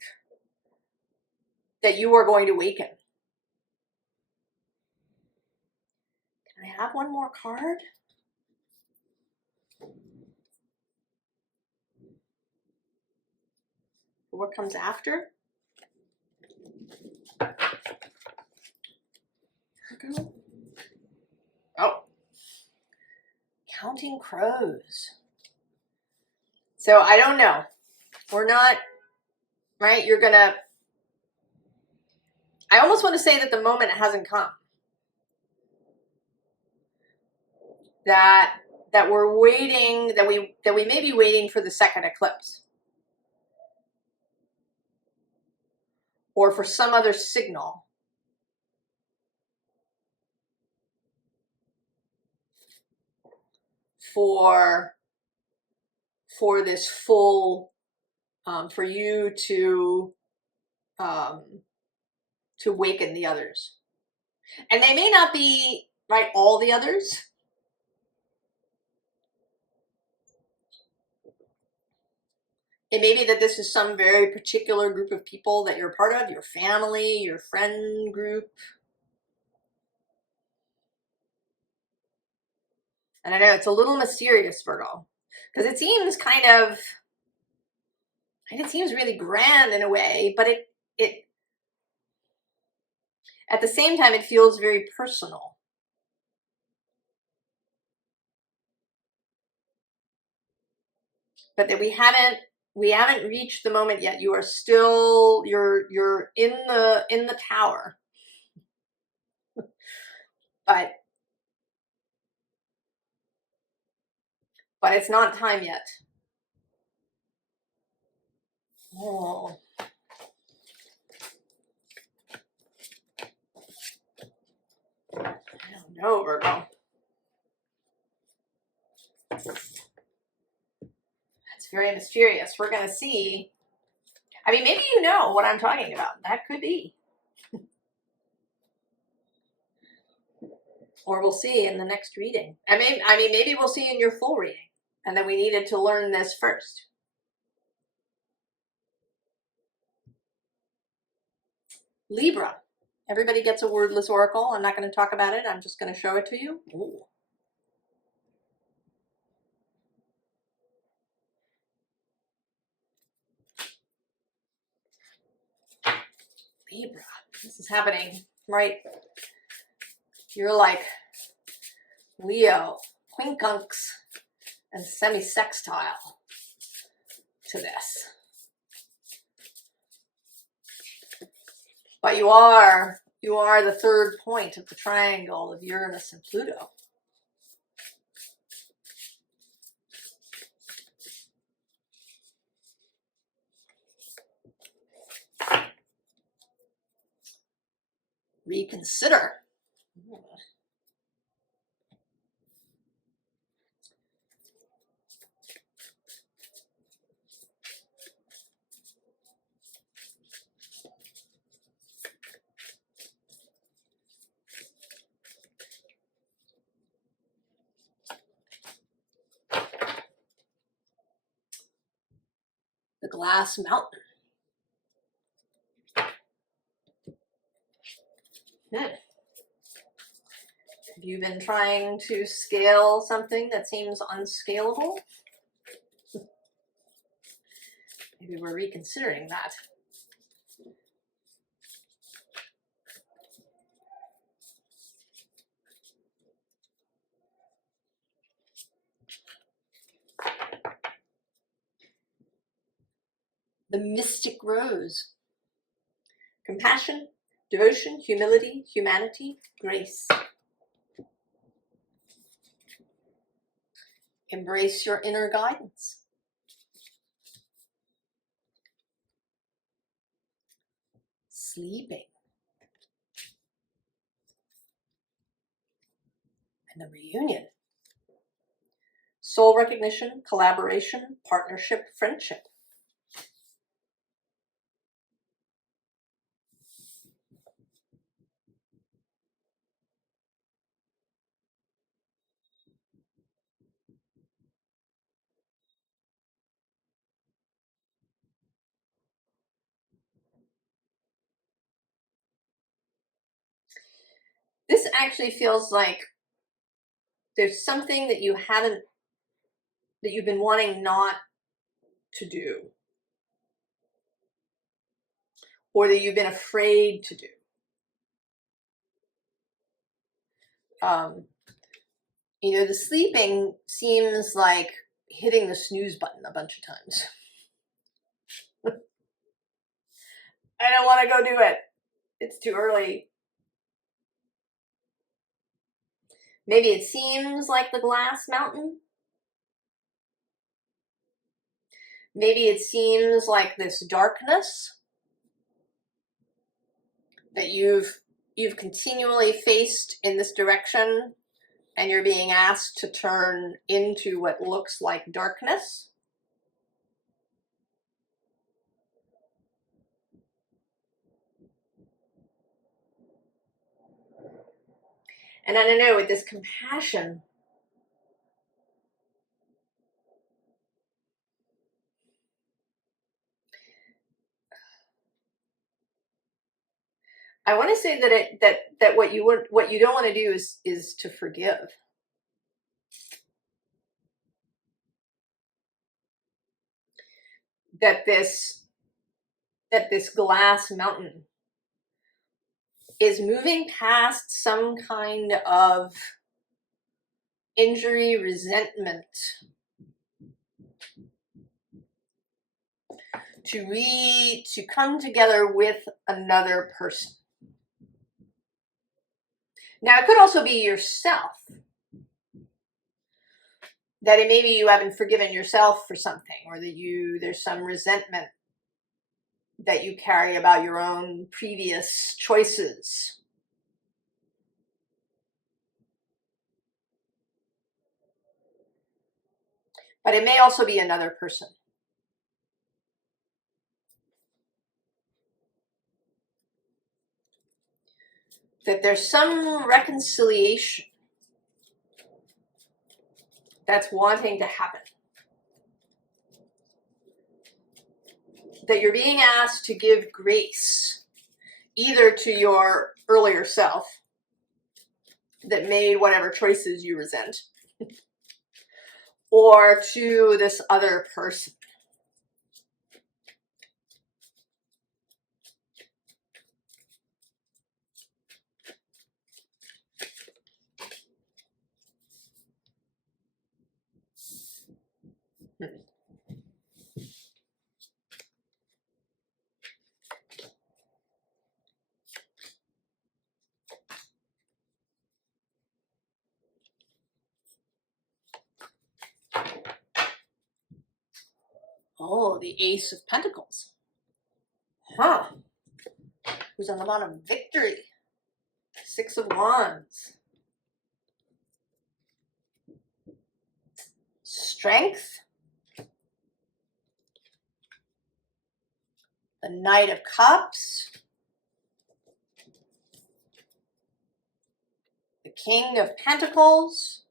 that you are going to waken. Can I have one more card? What comes after? Virgo. Oh. Counting crows. So I don't know. We're not, right? You're gonna, I almost want to say that the moment hasn't come. That we're waiting, that we may be waiting for the second eclipse. Or for some other signal. For this full, for you to awaken the others. And they may not be, right, all the others. It may be that this is some very particular group of people that you're part of, your family, your friend group. And I know it's a little mysterious, Virgo, because it seems kind of, and it seems really grand in a way, but it at the same time, it feels very personal. But that we haven't reached the moment yet. You are still, you're in the tower. But it's not time yet. Oh. I don't know, Virgo. That's very mysterious. We're going to see. I mean, maybe you know what I'm talking about. That could be. Or we'll see in the next reading. I mean, maybe we'll see in your full reading. And then we needed to learn this first. Libra. Everybody gets a wordless oracle. I'm not going to talk about it. I'm just going to show it to you. Ooh. Libra. This is happening, right? You're like Leo, quincunx, and semi-sextile to this. But you are the third point of the triangle of Uranus and Pluto. Reconsider. The Glass Mountain. Have you been trying to scale something that seems unscalable? Maybe we're reconsidering that. The Mystic Rose. Compassion, devotion, humility, humanity, grace. Embrace your inner guidance. Sleeping. And the reunion. Soul recognition, collaboration, partnership, friendship. This actually feels like there's something that you haven't, that you've been wanting not to do, or that you've been afraid to do. You know, the sleeping seems like hitting the snooze button a bunch of times. I don't want to go do it. It's too early. Maybe it seems like the glass mountain. Maybe it seems like this darkness that you've continually faced in this direction, and you're being asked to turn into what looks like darkness. And I don't know, with this compassion, I want to say that what you don't want to do is to forgive. That this glass mountain is moving past some kind of injury, resentment, to come together with another person. Now, it could also be yourself. That maybe you haven't forgiven yourself for something, or that there's some resentment that you carry about your own previous choices. But it may also be another person. That there's some reconciliation that's wanting to happen. That you're being asked to give grace, either to your earlier self that made whatever choices you resent, or to this other person. Oh, the Ace of Pentacles. Huh. Who's on the bottom? Victory. Six of Wands. Strength. The Knight of Cups. The King of Pentacles.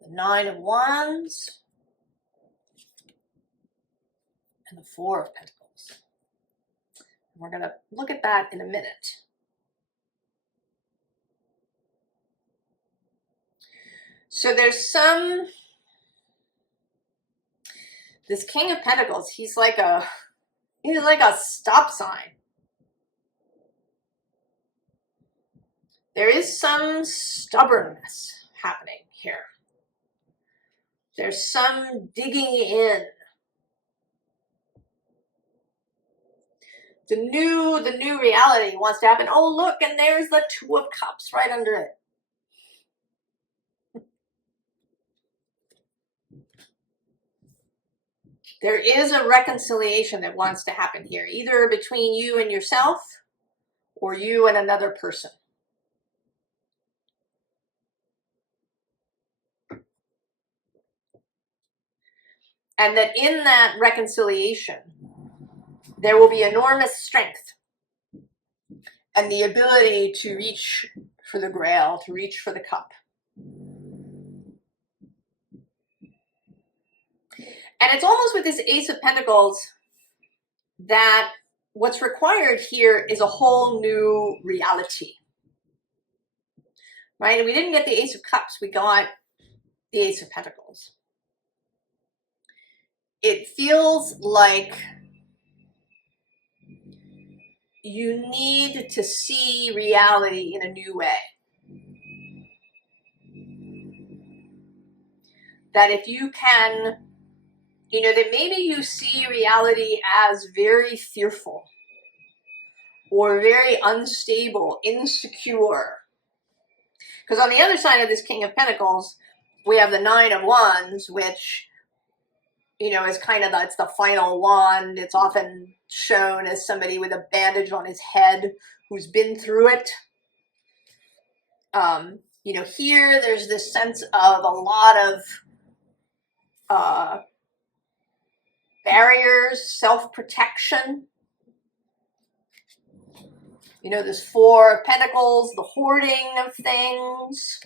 The Nine of Wands. And the Four of Pentacles. We're going to look at that in a minute. So there's this King of Pentacles, he's like a stop sign. There is some stubbornness happening here. There's some digging in. The new reality wants to happen. Oh, look, and there's the Two of Cups right under it. There is a reconciliation that wants to happen here, either between you and yourself or you and another person. And that in that reconciliation, there will be enormous strength and the ability to reach for the grail, to reach for the cup. And it's almost with this Ace of Pentacles that what's required here is a whole new reality. Right? And we didn't get the Ace of Cups, we got the Ace of Pentacles. It feels like you need to see reality in a new way. That if you can, that maybe you see reality as very fearful or very unstable, insecure. Because on the other side of this King of Pentacles, we have the Nine of Wands, which is kind of it's the final wand. It's often shown as somebody with a bandage on his head who's been through it. Here there's this sense of a lot of barriers, self-protection. This Four of Pentacles, the hoarding of things.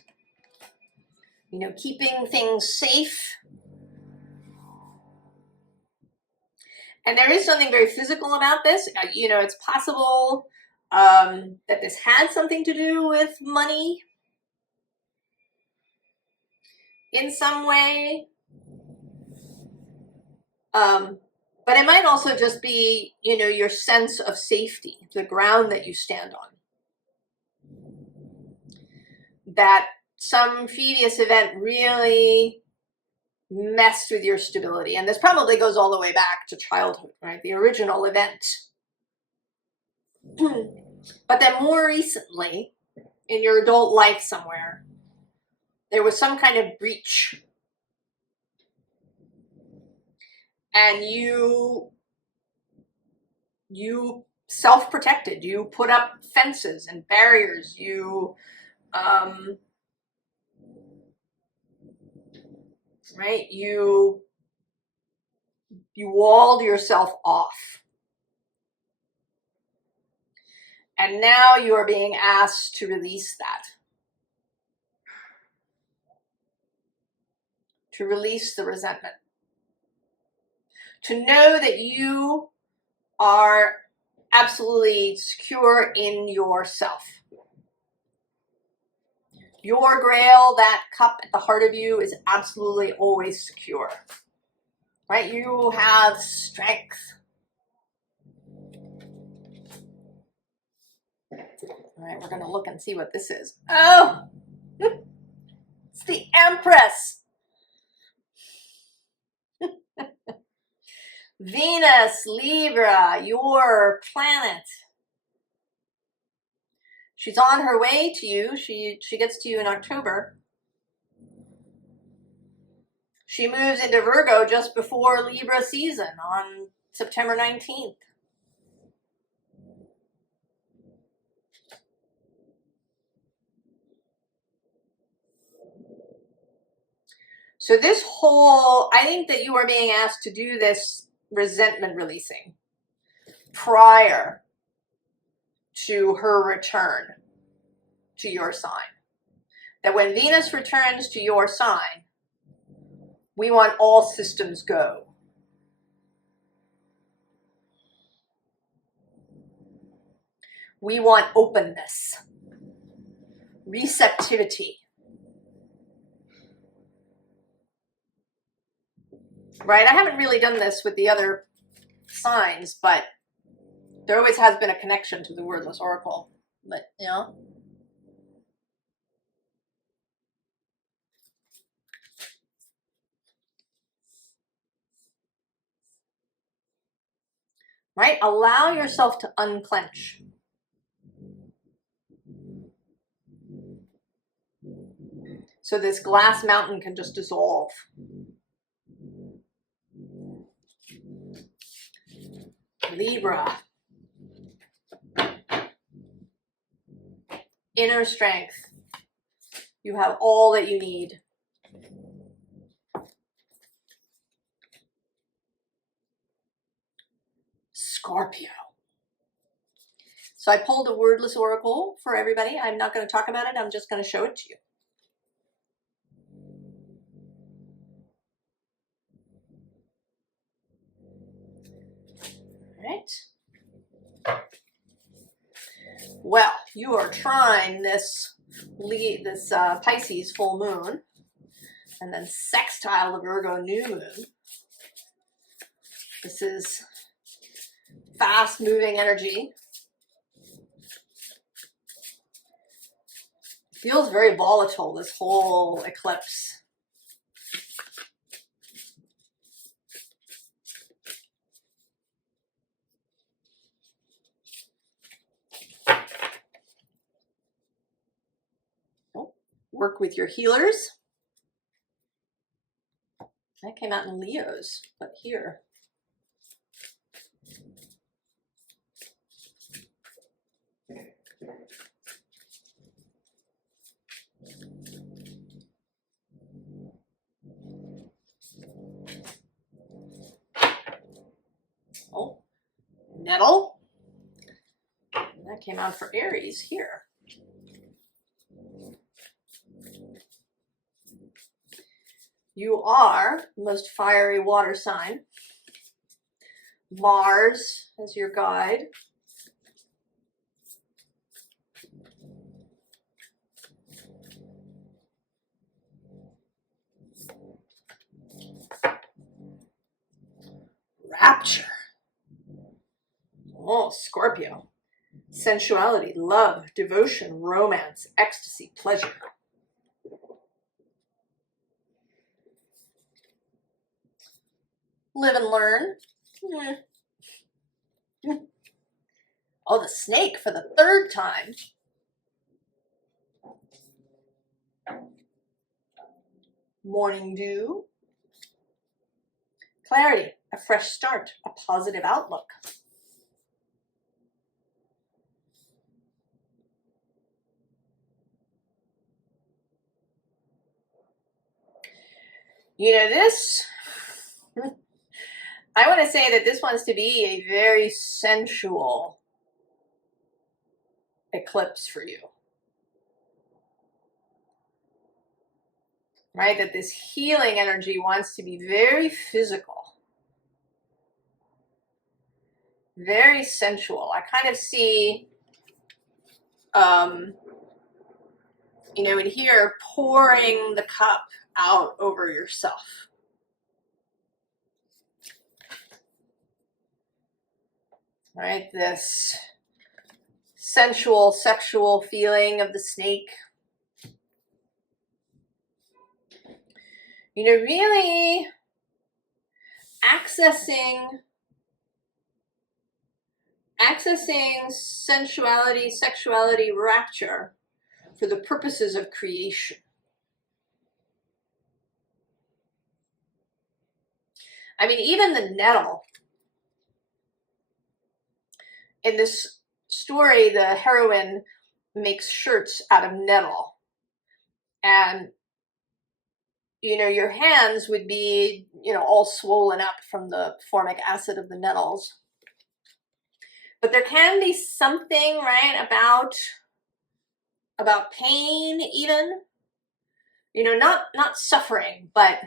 Keeping things safe. And there is something very physical about this. It's possible that this had something to do with money in some way. But it might also just be, your sense of safety, the ground that you stand on. That some previous event really messed with your stability. And this probably goes all the way back to childhood, right? The original event. But then more recently, in your adult life somewhere, there was some kind of breach. And you self-protected. You put up fences and barriers. You right? You walled yourself off. And now you are being asked to release that. To release the resentment. To know that you are absolutely secure in yourself. Your grail, that cup at the heart of you, is absolutely always secure. Right? You have strength. All right, we're going to look and see what this is. Oh! It's the Empress! Venus, Libra, your planet. She's on her way to you. She gets to you in October. She moves into Virgo just before Libra season on September 19th. So this whole, I think that you are being asked to do this resentment releasing prior to her return to your sign. That when Venus returns to your sign, we want all systems go. We want openness, receptivity, right? I haven't really done this with the other signs, but there always has been a connection to the Wordless Oracle. But, you know, right? Allow yourself to unclench. So this glass mountain can just dissolve. Libra. Inner strength. You have all that you need. Scorpio. So I pulled a Wordless Oracle for everybody. I'm not going to talk about it. I'm just going to show it to you. All right. Well, you are trying this Pisces full moon, and then sextile the Virgo new moon. This is fast moving energy. Feels very volatile, this whole eclipse. Oh, work with your healers. That came out in Leos, but here. Oh, nettle. That came out for Aries here. You are the most fiery water sign. Mars as your guide. Rapture. Oh, Scorpio. Sensuality, love, devotion, romance, ecstasy, pleasure. Live and learn. Oh, the snake for the third time. Morning dew. Clarity, a fresh start, a positive outlook. You know, this, I want to say that this wants to be a very sensual eclipse for you. Right? That this healing energy wants to be very physical. Very sensual. I kind of see, you know, in here, pouring the cup out over yourself. Right? This sensual, sexual feeling of the snake. You know, really accessing sensuality, sexuality, rapture for the purposes of creation. I mean, even the nettle. In this story, the heroine makes shirts out of nettle. And, you know, your hands would be, you know, all swollen up from the formic acid of the nettles. But there can be something, right, about pain even. You know, not suffering, but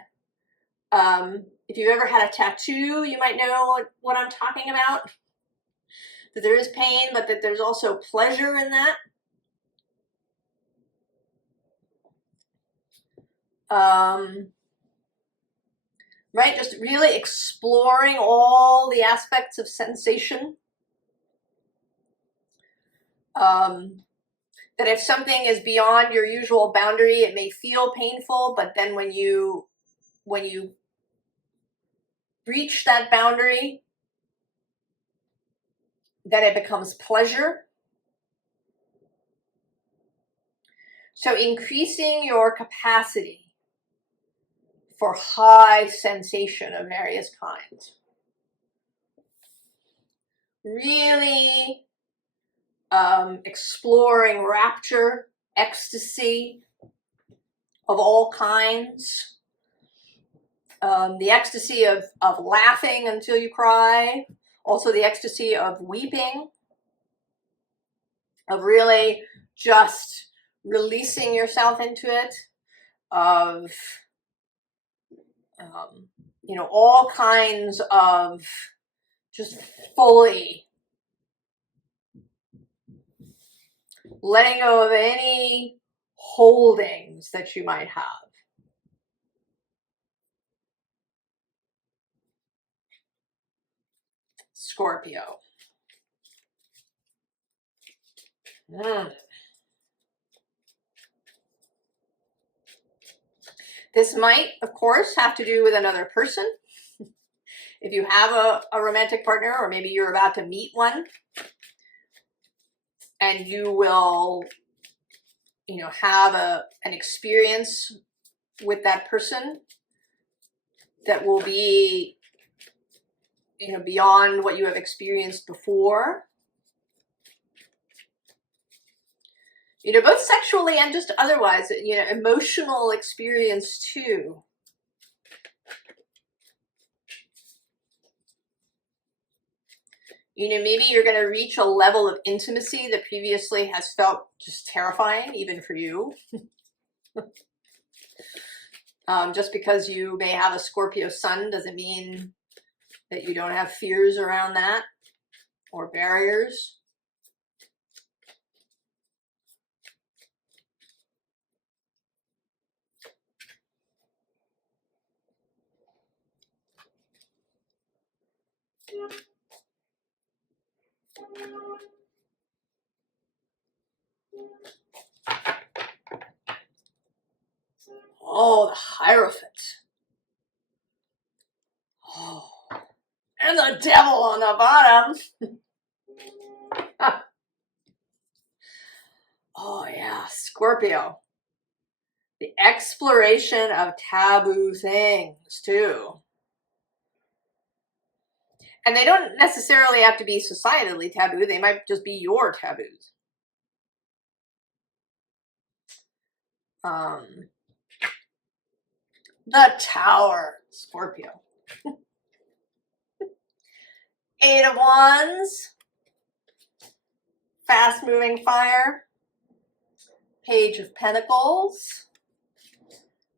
if you've ever had a tattoo, you might know what I'm talking about. that there is pain, but that there's also pleasure in that. Right, just really exploring all the aspects of sensation. That if something is beyond your usual boundary, it may feel painful, but then when you reach that boundary, then it becomes pleasure. So increasing your capacity for high sensation of various kinds. Really exploring rapture, ecstasy of all kinds. The ecstasy of laughing until you cry. Also the ecstasy of weeping. Of really just releasing yourself into it. Of, you know, all kinds of just fully letting go of any holdings that you might have. Scorpio. This might, of course, have to do with another person. If you have a romantic partner, or maybe you're about to meet one, and you will, you know, have an experience with that person that will be, you know, beyond what you have experienced before. You know, both sexually and just otherwise, you know, emotional experience too. You know, maybe you're going to reach a level of intimacy that previously has felt just terrifying, even for you. Just because you may have a Scorpio sun doesn't mean that you don't have fears around that or barriers. Oh, the Hierophant. Oh, and the devil on the bottom. Oh yeah, Scorpio. The exploration of taboo things too. And they don't necessarily have to be societally taboo. They might just be your taboos. The Tower, Scorpio. 8 of Wands. Fast moving fire. Page of Pentacles.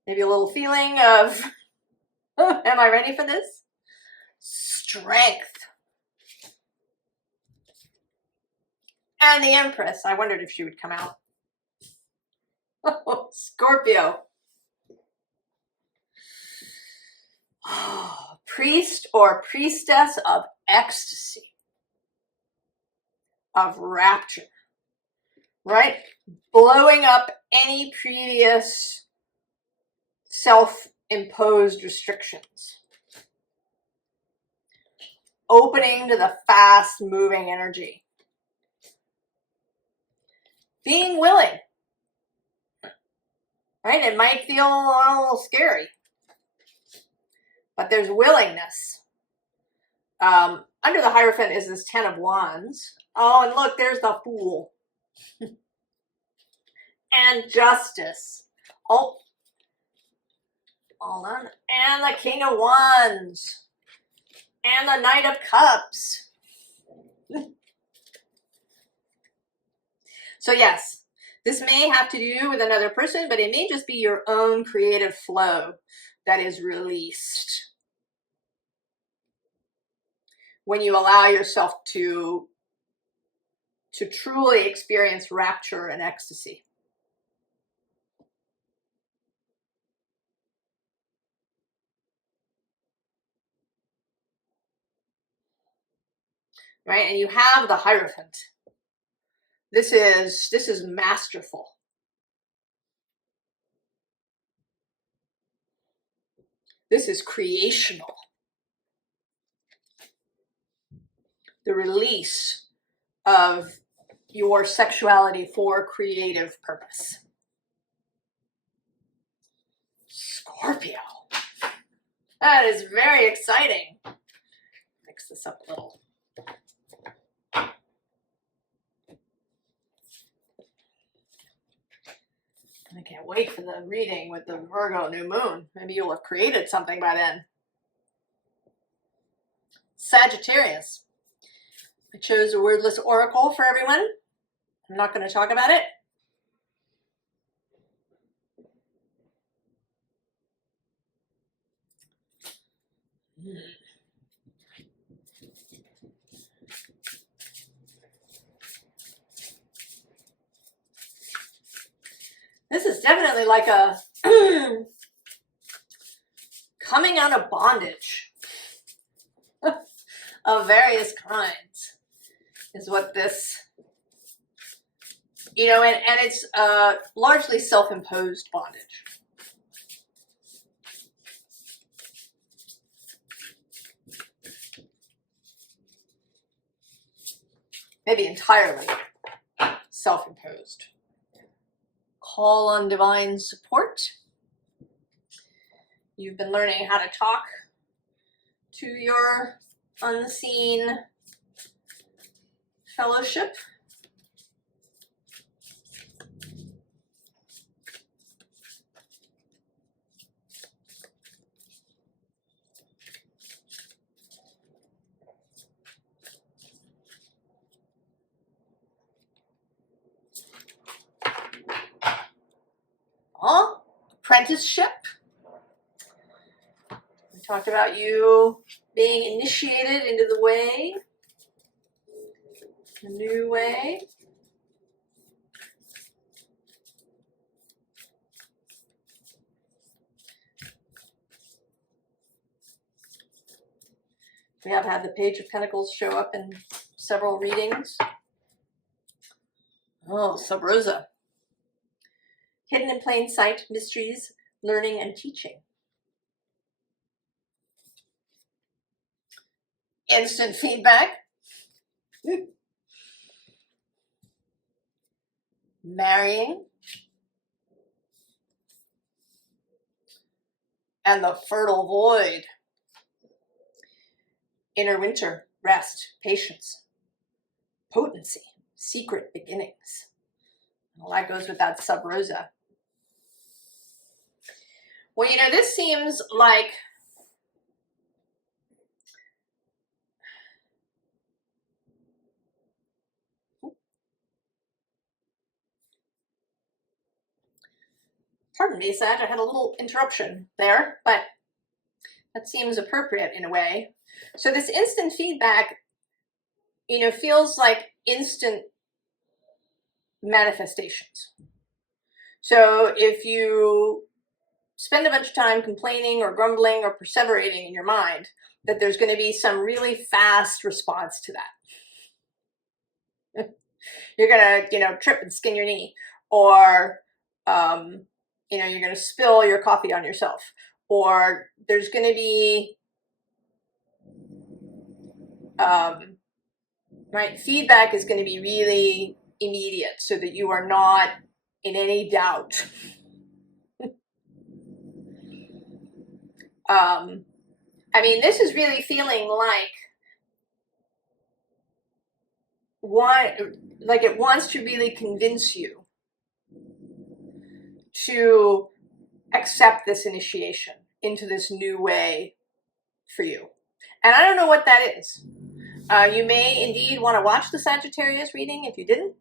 Maybe a little feeling of, am I ready for this? Strength. And the Empress. I wondered if she would come out. Scorpio. Oh, priest or priestess of ecstasy. Of rapture. Right? Blowing up any previous self-imposed restrictions. Opening to the fast-moving energy. Being willing. Right? It might feel a little scary. But there's willingness. Under the Hierophant is this 10 of Wands. Oh, and look, there's the Fool. And Justice. Oh. Hold on. And the King of Wands. And the Knight of Cups. So yes, this may have to do with another person, but it may just be your own creative flow that is released when you allow yourself to to truly experience rapture and ecstasy. Right? And you have the Hierophant. This is masterful. This is creational. The release of your sexuality for creative purpose. Scorpio. That is very exciting. Fix this up a little. I can't wait for the reading with the Virgo new moon. Maybe you'll have created something by then. Sagittarius. I chose a wordless oracle for everyone. I'm not going to talk about it. This is definitely like a coming out of bondage of various kinds is what this, you know, and it's largely self-imposed bondage. Maybe entirely self-imposed. Call on divine support. You've been learning how to talk to your unseen fellowship. Apprenticeship. We talked about you being initiated into the way, the new way. We have had the Page of Pentacles show up in several readings. Oh, Sub Rosa. Hidden in plain sight, mysteries, learning, and teaching. Instant feedback. Marrying. And the fertile void. Inner winter, rest, patience, potency, secret beginnings. Well, that goes with that Sub Rosa. Well, you know, this seems like pardon me, Sag, I had a little interruption there, but that seems appropriate in a way. So this instant feedback, you know, feels like instant manifestations. So if you spend a bunch of time complaining or grumbling or perseverating in your mind, that there's going to be some really fast response to that. You're going to, you know, trip and skin your knee, or, you know, you're going to spill your coffee on yourself, or there's going to be, right, feedback is going to be really immediate so that you are not in any doubt. I mean, this is really feeling like it wants to really convince you to accept this initiation into this new way for you. And I don't know what that is. You may indeed want to watch the Sagittarius reading if you didn't.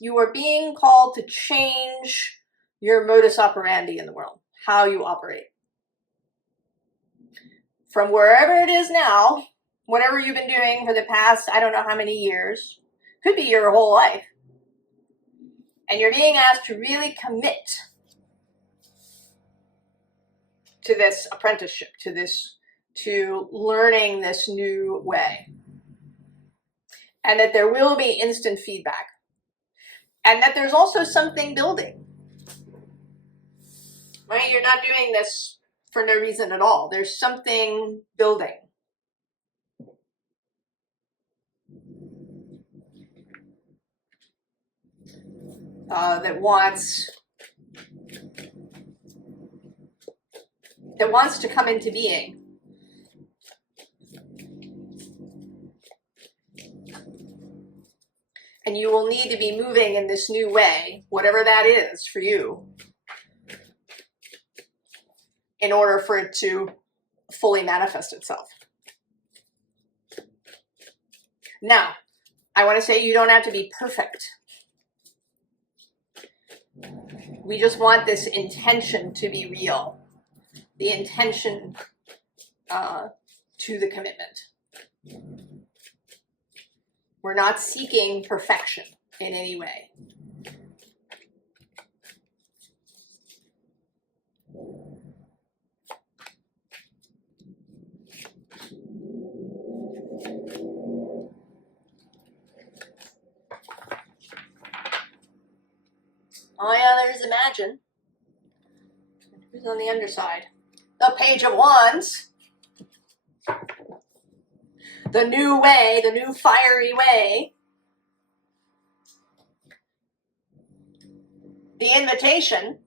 You are being called to change your modus operandi in the world, how you operate. From wherever it is now, whatever you've been doing for the past, I don't know how many years, could be your whole life. And you're being asked to really commit to this apprenticeship, to learning this new way. And that there will be instant feedback. And that there's also something building. Right? You're not doing this for no reason at all. There's something building. That wants to come into being. And you will need to be moving in this new way, whatever that is for you, in order for it to fully manifest itself. Now, I want to say you don't have to be perfect. We just want this intention to be real. The intention to the commitment. We're not seeking perfection in any way. Oh yeah, there's Imagine. Who's on the underside? The Page of Wands. The new way, the new fiery way. The Invitation.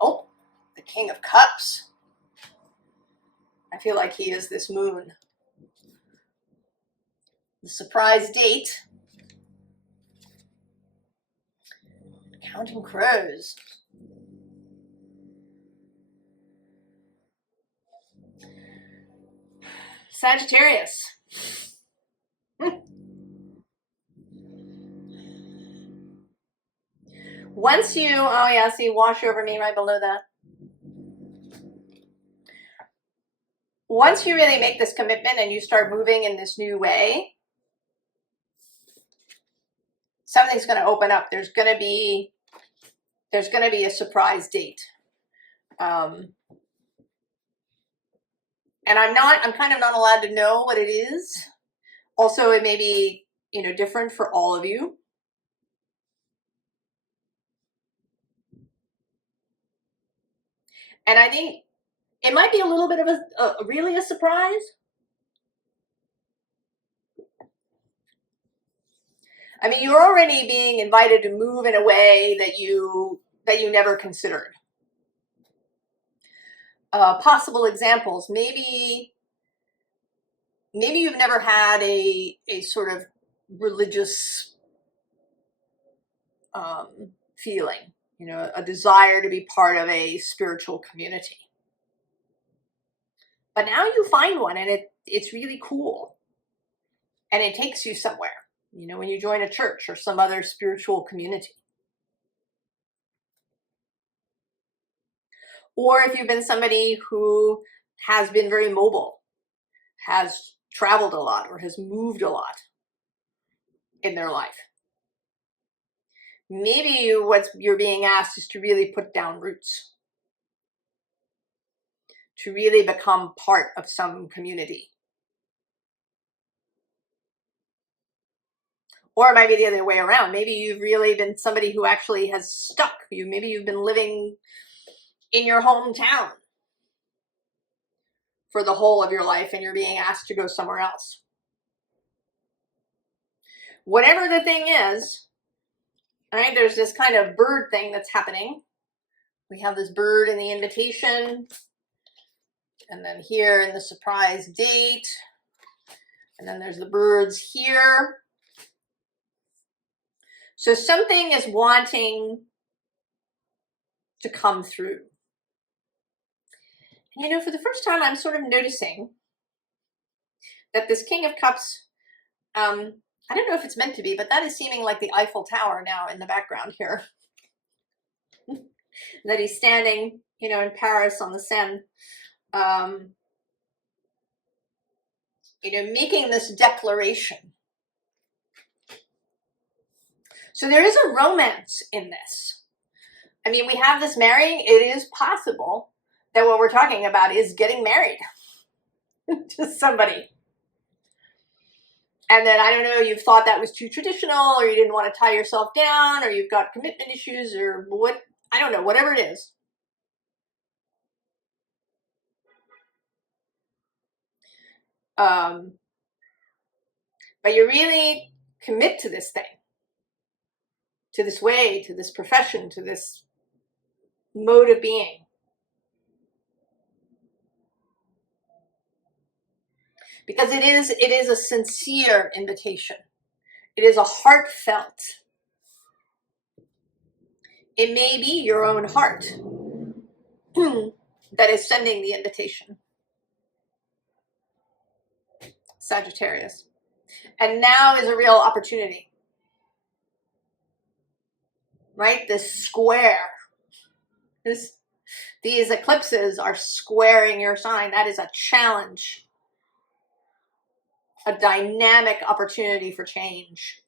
Oh, the King of Cups. I feel like he is this moon. The Surprise Date. Counting Crows. Sagittarius. Once you, oh yeah, see, wash over me right below that. Once you really make this commitment and you start moving in this new way, something's going to open up. There's going to be a surprise date. And I'm kind of not allowed to know what it is. Also, it may be, different for all of you. And I think it might be a little bit of really a surprise. I mean, you're already being invited to move in a way that you never considered. Possible examples, maybe you've never had a sort of religious feeling, a desire to be part of a spiritual community. But now you find one and it's really cool. And it takes you somewhere, when you join a church or some other spiritual community. Or if you've been somebody who has been very mobile, has traveled a lot, or has moved a lot in their life. Maybe what you're being asked is to really put down roots. To really become part of some community. Or it might be the other way around. Maybe you've really been somebody who actually has stuck. Maybe you've been living in your hometown for the whole of your life and you're being asked to go somewhere else. Whatever the thing is, right, there's this kind of bird thing that's happening. We have this bird in the Invitation, and then here in the Surprise Date, and then there's the birds here. So something is wanting to come through. And for the first time, I'm sort of noticing that this King of Cups, I don't know if it's meant to be, but that is seeming like the Eiffel Tower now in the background here. That he's standing, in Paris on the Seine. making this declaration. So there is a romance in this. I mean, we have this marrying. It is possible that what we're talking about is getting married to somebody. And then, I don't know, you've thought that was too traditional, or you didn't want to tie yourself down, or you've got commitment issues, or what, I don't know, whatever it is. But you really commit to this thing, to this way, to this profession, to this mode of being. Because it is a sincere invitation. It is a heartfelt. It may be your own heart that is sending the invitation. Sagittarius. And now is a real opportunity. Right? This square. These eclipses are squaring your sign. That is a challenge. A dynamic opportunity for change.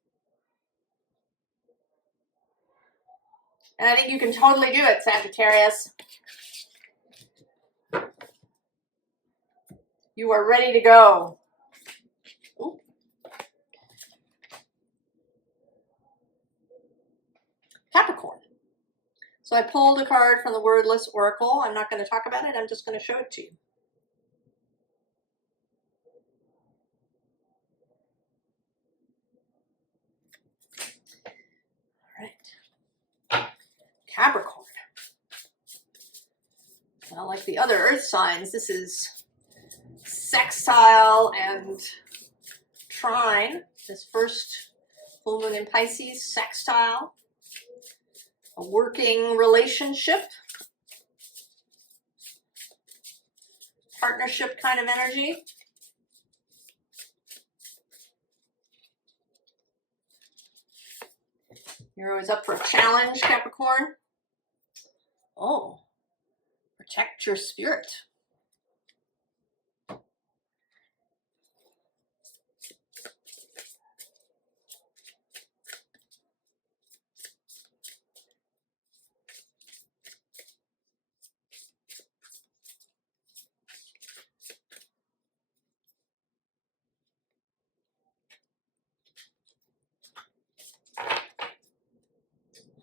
And I think you can totally do it, Sagittarius. You are ready to go. Ooh. Capricorn. So I pulled a card from the Wordless Oracle. I'm not going to talk about it. I'm just going to show it to you. All right. Capricorn. Well, like the other earth signs, this is sextile and trine. This first full moon in Pisces, sextile. A working relationship. Partnership kind of energy. You're always up for a challenge, Capricorn. Oh, protect your spirit.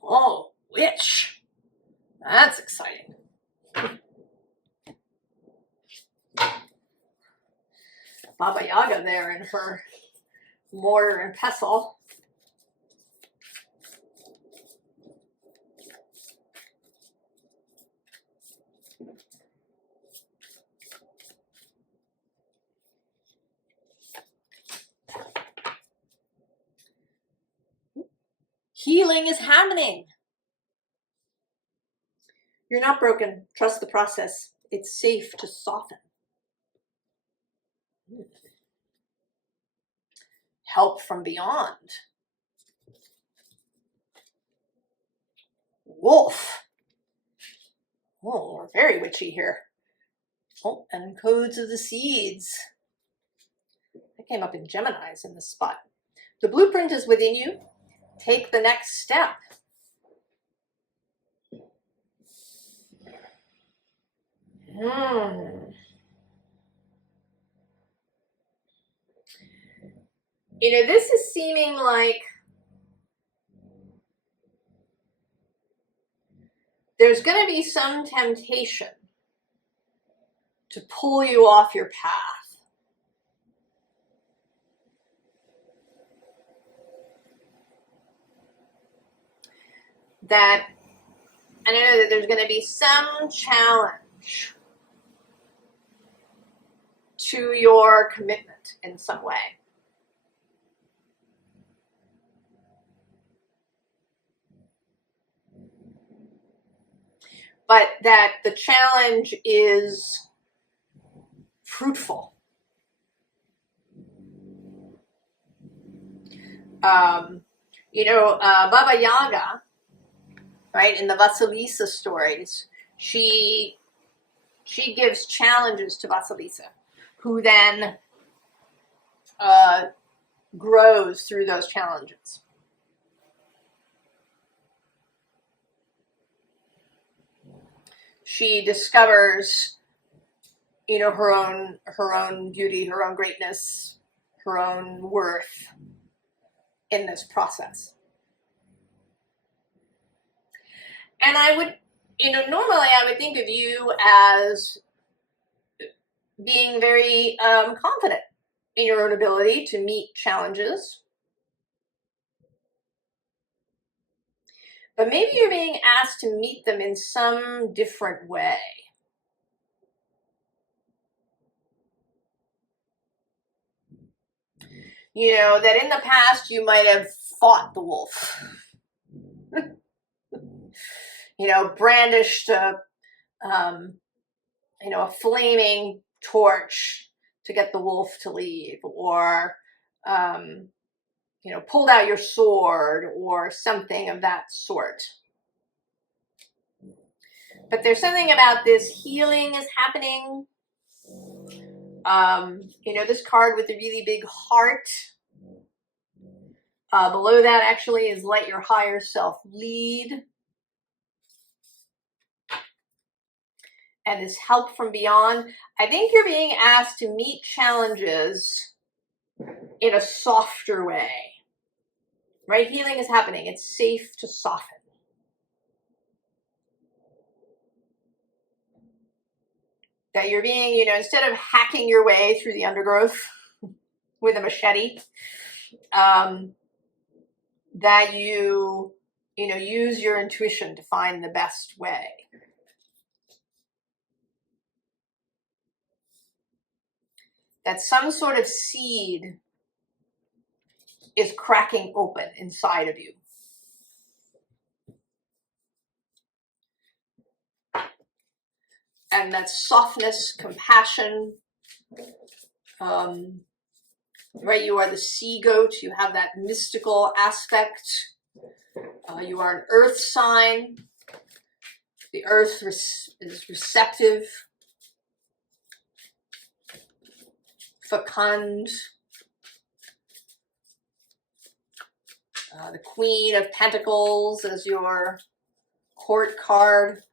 Oh, witch. That's exciting. Baba Yaga there in her mortar and pestle. Healing is happening. You're not broken. Trust the process. It's safe to soften. Help from beyond. Wolf. Oh, we're very witchy here. Oh, and codes of the seeds. That came up in Gemini's in this spot. The blueprint is within you. Take the next step. You know, this is seeming like there's going to be some temptation to pull you off your path. That, I know that there's going to be some challenge to your commitment in some way. But that the challenge is fruitful. You know, Baba Yaga, right, in the Vasilisa stories, she gives challenges to Vasilisa, who then grows through those challenges. She discovers, you know, her own beauty, her own greatness, her own worth in this process. And I would, you know, normally I would think of you as being very confident in your own ability to meet challenges. But maybe you're being asked to meet them in some different way. You know, that in the past you might have fought the wolf. You know, brandished a, you know, a flaming torch to get the wolf to leave, or, you know, pulled out your sword or something of that sort. But there's something about this healing is happening. You know, this card with the really big heart. Below that actually is let your higher self lead. And this help from beyond. I think you're being asked to meet challenges in a softer way. Right? Healing is happening. It's safe to soften. That you're being, you know, instead of hacking your way through the undergrowth with a machete, that you know, use your intuition to find the best way. That some sort of seed is cracking open inside of you. And that softness, compassion, right? You are the sea goat. You have that mystical aspect. You are an earth sign. The earth is receptive, fecund. The Queen of Pentacles as your court card.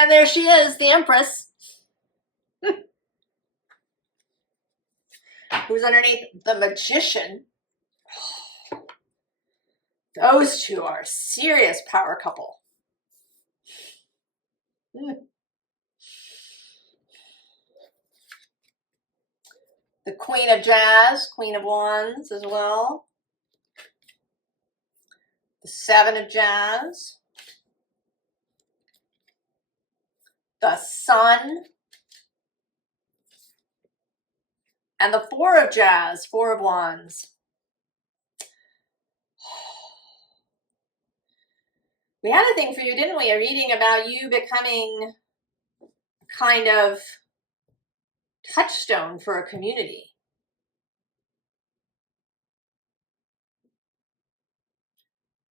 And there she is, the Empress. Who's underneath the Magician. Those two are a serious power couple. The Queen of Jazz, Queen of Wands as well. The Seven of Jazz. The Sun. And the Four of Jazz, Four of Wands. We had a thing for you, didn't we? A reading about you becoming kind of touchstone for a community.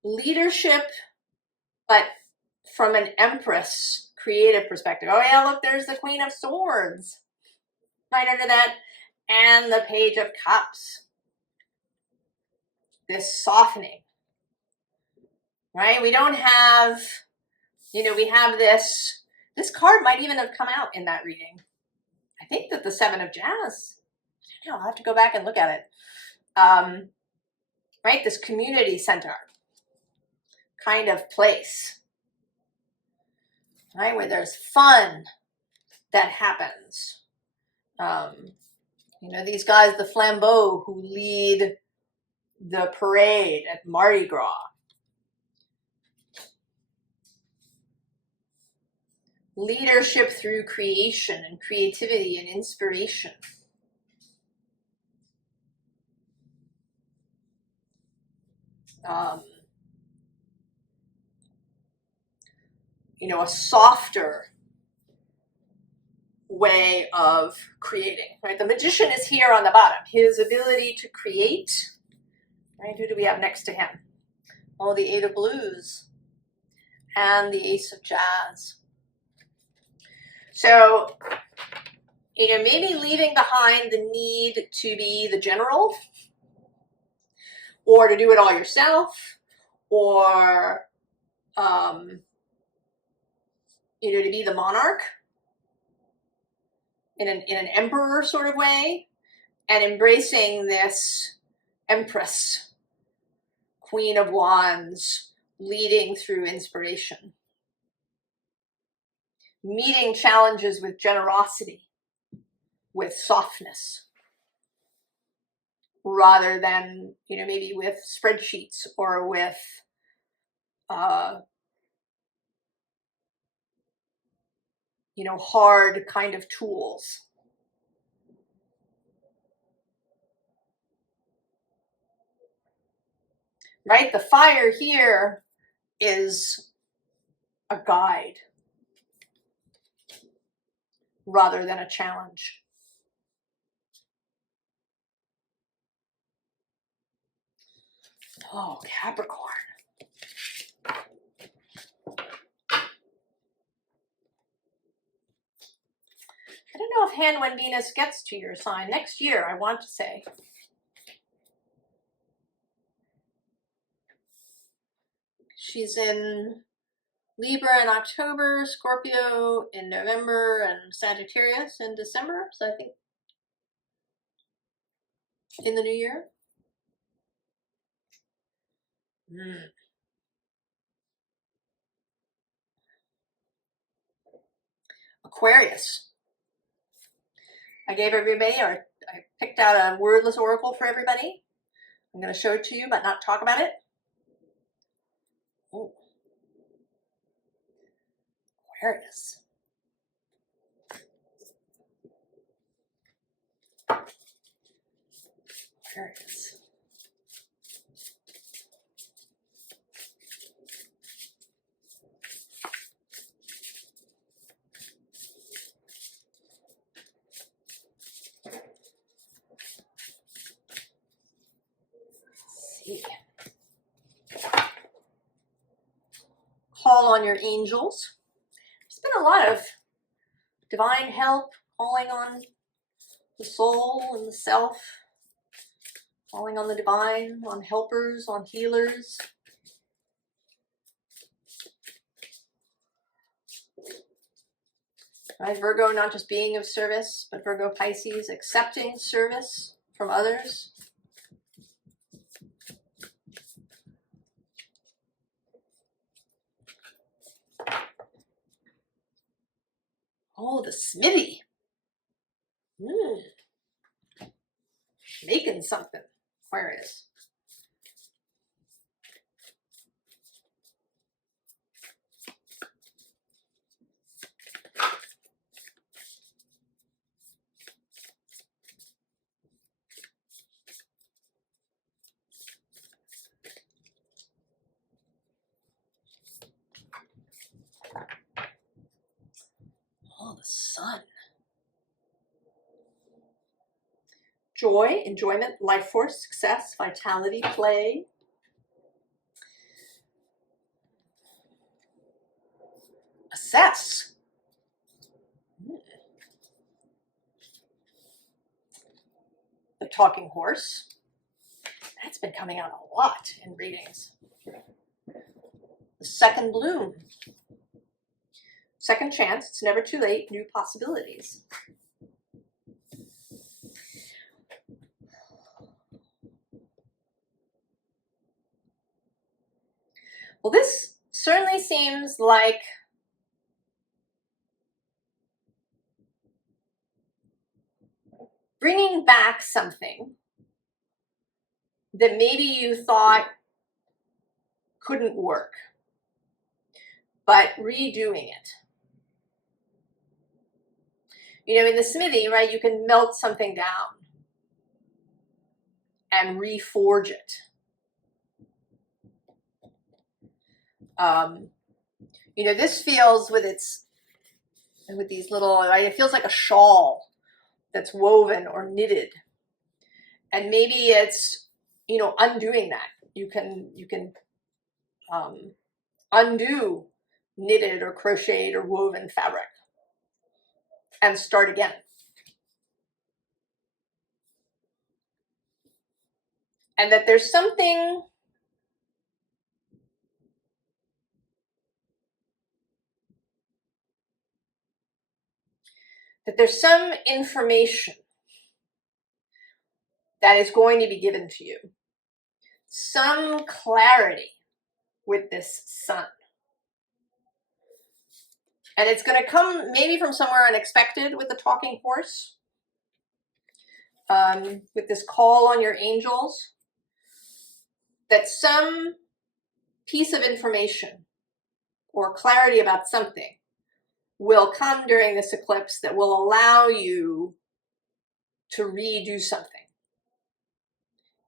Leadership, but from an Empress creative perspective. Oh yeah, look, there's the Queen of Swords right under that, and the Page of Cups. This softening, right? We don't have, you know, we have this card might even have come out in that reading. I think that the Seven of Jazz, I don't know, I'll have to go back and look at it. Right, this community center kind of place, right, where there's fun that happens. You know, these guys, the flambeaux who lead the parade at Mardi Gras. Leadership through creation and creativity and inspiration. you know, a softer way of creating, right? The Magician is here on the bottom. His ability to create, right? Who do we have next to him? Oh, the Eight of Blues and the Ace of Jazz. So, you know, maybe leaving behind the need to be the general or to do it all yourself, or, you know, to be the monarch in an emperor sort of way, and embracing this Empress, Queen of Wands, leading through inspiration. Meeting challenges with generosity, with softness, rather than, you know, maybe with spreadsheets or with you know, hard kind of tools. Right? The fire here is a guide rather than a challenge. Oh, Capricorn. I don't know if hand when Venus gets to your sign next year, I want to say. She's in Libra in October, Scorpio in November, and Sagittarius in December. So I think in the new year. Aquarius. I gave everybody, or I picked out a wordless oracle for everybody. I'm going to show it to you, but not talk about it. Oh. Aquarius. Aquarius. Call on your angels. There's been a lot of divine help, calling on the soul and the self, calling on the divine, on helpers, on healers. Right? Virgo, not just being of service, but Virgo Pisces, accepting service from others. Oh, the smithy. Making something. Aquarius. Oh, the sun. Joy, enjoyment, life force, success, vitality, play. Assess. The talking horse. That's been coming out a lot in readings. The second bloom. Second chance, it's never too late, new possibilities. Well, this certainly seems like bringing back something that maybe you thought couldn't work, but redoing it. You know, in the smithy, right, you can melt something down and reforge it. You know, this feels with these little, right, it feels like a shawl that's woven or knitted. And maybe it's, you know, undoing that. You can undo knitted or crocheted or woven fabric and start again. And that there's something some information that is going to be given to you. Some clarity with this sun. And it's going to come maybe from somewhere unexpected with the talking horse. With this call on your angels. That some piece of information or clarity about something will come during this eclipse that will allow you to redo something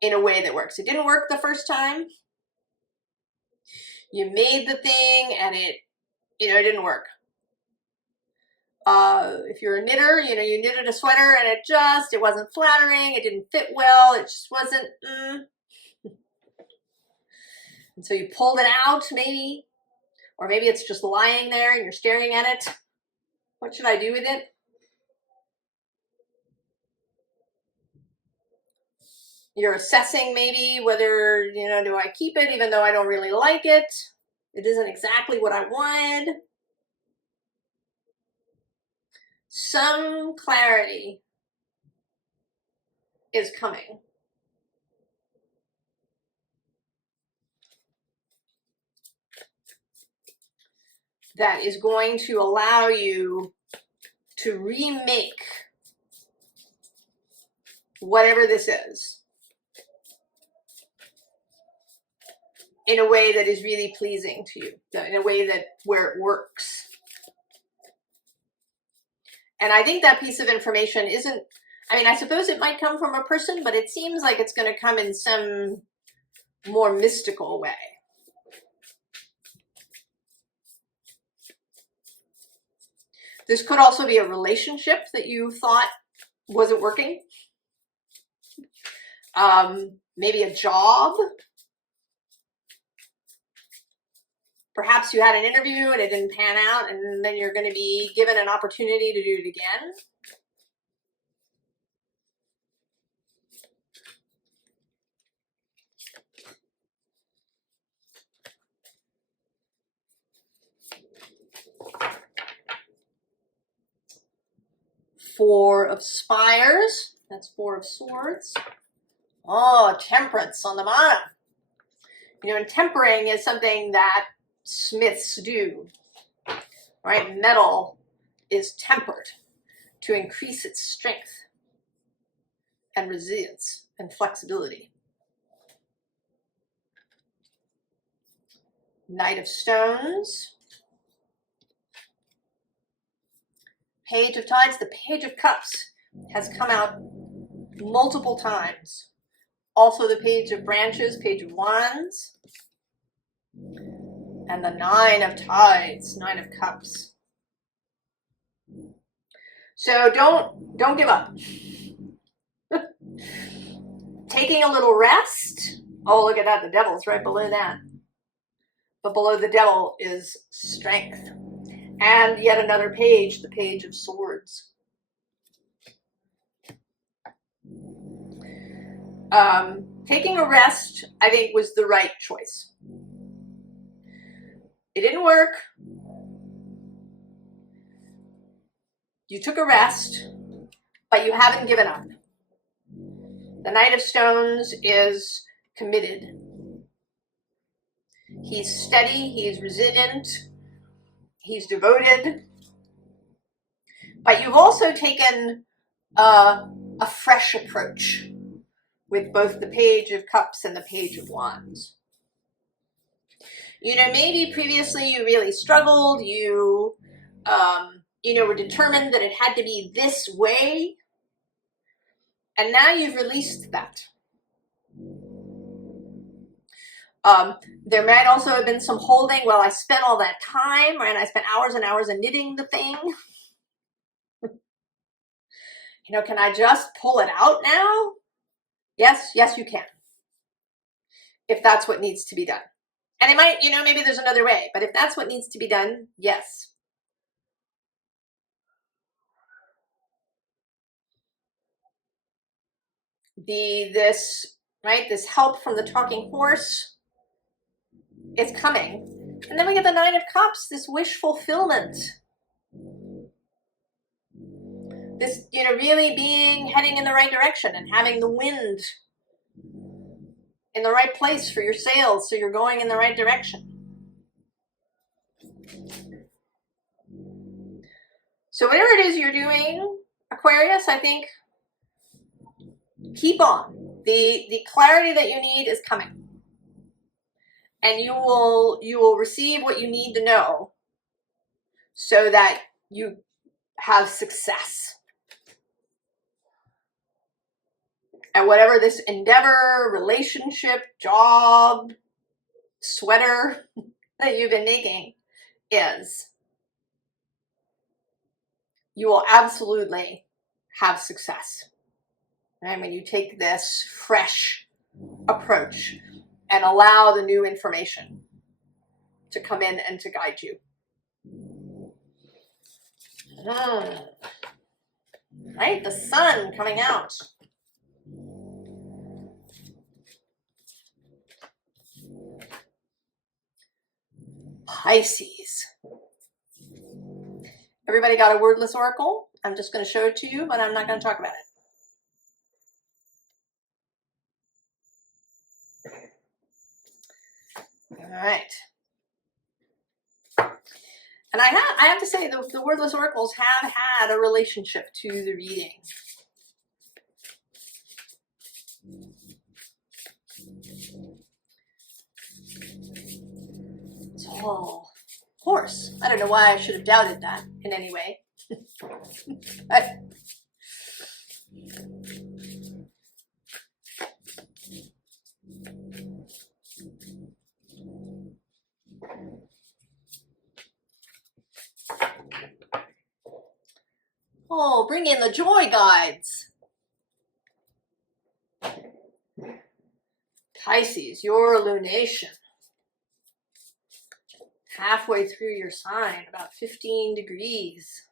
in a way that works. It didn't work the first time. You made the thing and it didn't work. If you're a knitter, you know, you knitted a sweater and it wasn't flattering. It didn't fit well. It just wasn't. And so you pulled it out maybe, or maybe it's just lying there and you're staring at it. What should I do with it? You're assessing maybe whether, you know, do I keep it even though I don't really like it? It isn't exactly what I wanted. Some clarity is coming. That is going to allow you to remake whatever this is in a way that is really pleasing to you, in a way where it works. And I think that piece of information isn't, I mean, I suppose it might come from a person, but it seems like it's going to come in some more mystical way. This could also be a relationship that you thought wasn't working. Maybe a job. Perhaps you had an interview and it didn't pan out, and then you're going to be given an opportunity to do it again. Four of Spires. That's Four of Swords. Oh, Temperance on the bottom. You know, and tempering is something that smiths do. Right? Metal is tempered to increase its strength and resilience and flexibility. Knight of Stones. Page of Tides. The Page of Cups has come out multiple times. Also the Page of Branches, Page of Wands. And the Nine of Tides, Nine of Cups. So don't give up. Taking a little rest. Oh, look at that. The Devil's right below that. But below the Devil is Strength. And yet another page, the Page of Swords. Taking a rest, I think, was the right choice. It didn't work. You took a rest, but you haven't given up. The Knight of Stones is committed. He's steady, he's resilient, he's devoted. But you've also taken a fresh approach with both the Page of Cups and the Page of Wands. You know, maybe previously you really struggled, you were determined that it had to be this way, and now you've released that. There might also have been some holding. Well, I spent all that time, right? I spent hours and hours in knitting the thing. You know, can I just pull it out now? Yes, yes, you can. If that's what needs to be done. And it might, you know, maybe there's another way, but if that's what needs to be done, yes. This help from the talking horse is coming. And then we get the Nine of Cups, this wish fulfillment. This, you know, really heading in the right direction and having the wind in the right place for your sails, so you're going in the right direction. So whatever it is you're doing, Aquarius, I think keep on. The clarity that you need is coming. And you will receive what you need to know so that you have success at whatever this endeavor, relationship, job, sweater that you've been making is. You will absolutely have success. Right? When you take this fresh approach and allow the new information to come in and to guide you. Right? The sun coming out. Pisces. Everybody got a wordless oracle? I'm just going to show it to you, but I'm not going to talk about it. All right. And I have to say, the wordless oracles have had a relationship to the reading. So, horse. I don't know why I should have doubted that in any way. But, oh, bring in the joy guides. Pisces, your lunation. Halfway through your sign, about 15 degrees.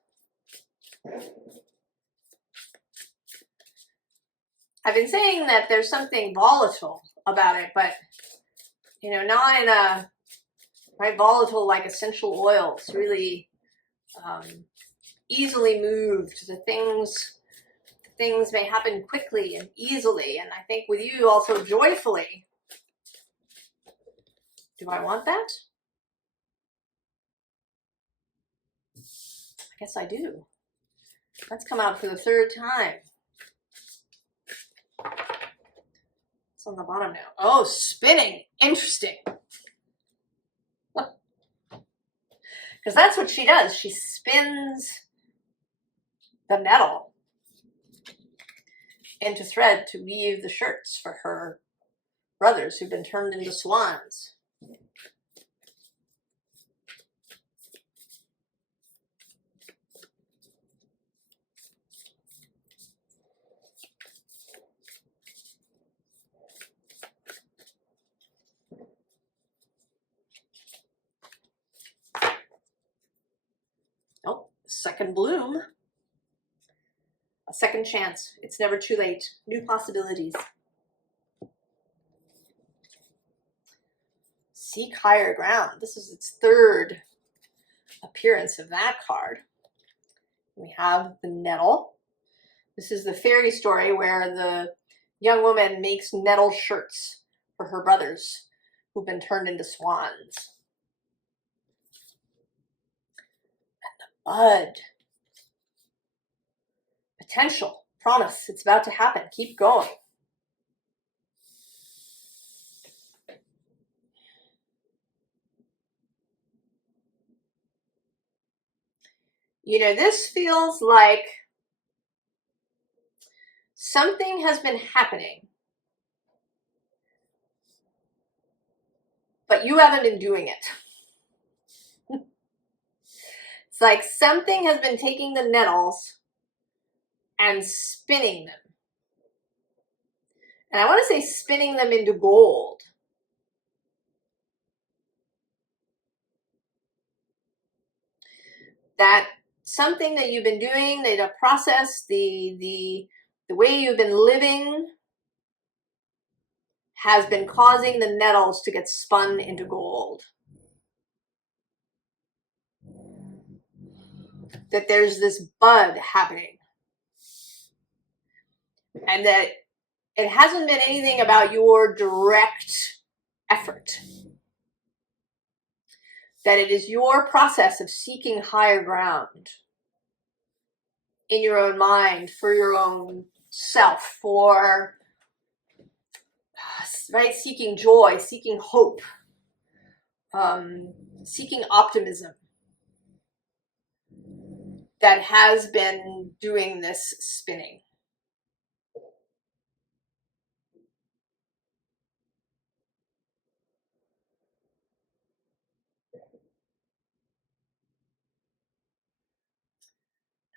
I've been saying that there's something volatile about it, but, you know, not in a, right, volatile like essential oils, really easily moved. The things may happen quickly and easily, and I think with you also joyfully. Do I want that? I guess I do. Let's come out for the third time. It's on the bottom now. Oh, spinning. Interesting. Because that's what she does. She spins the nettle into thread to weave the shirts for her brothers who've been turned into swans. Oh, second bloom. A second chance. It's never too late. New possibilities. Seek higher ground. This is its third appearance of that card. We have the nettle. This is the fairy story where the young woman makes nettle shirts for her brothers who've been turned into swans. And the bud. Potential. Promise. It's about to happen. Keep going. You know, this feels like something has been happening but you haven't been doing it. It's like something has been taking the nettles and spinning them. And I want to say spinning them into gold. That something that you've been doing, the process, the way you've been living has been causing the nettles to get spun into gold. That there's this bud happening. And that it hasn't been anything about your direct effort. That it is your process of seeking higher ground in your own mind, for your own self, for, right, seeking joy, seeking hope, seeking optimism, that has been doing this spinning.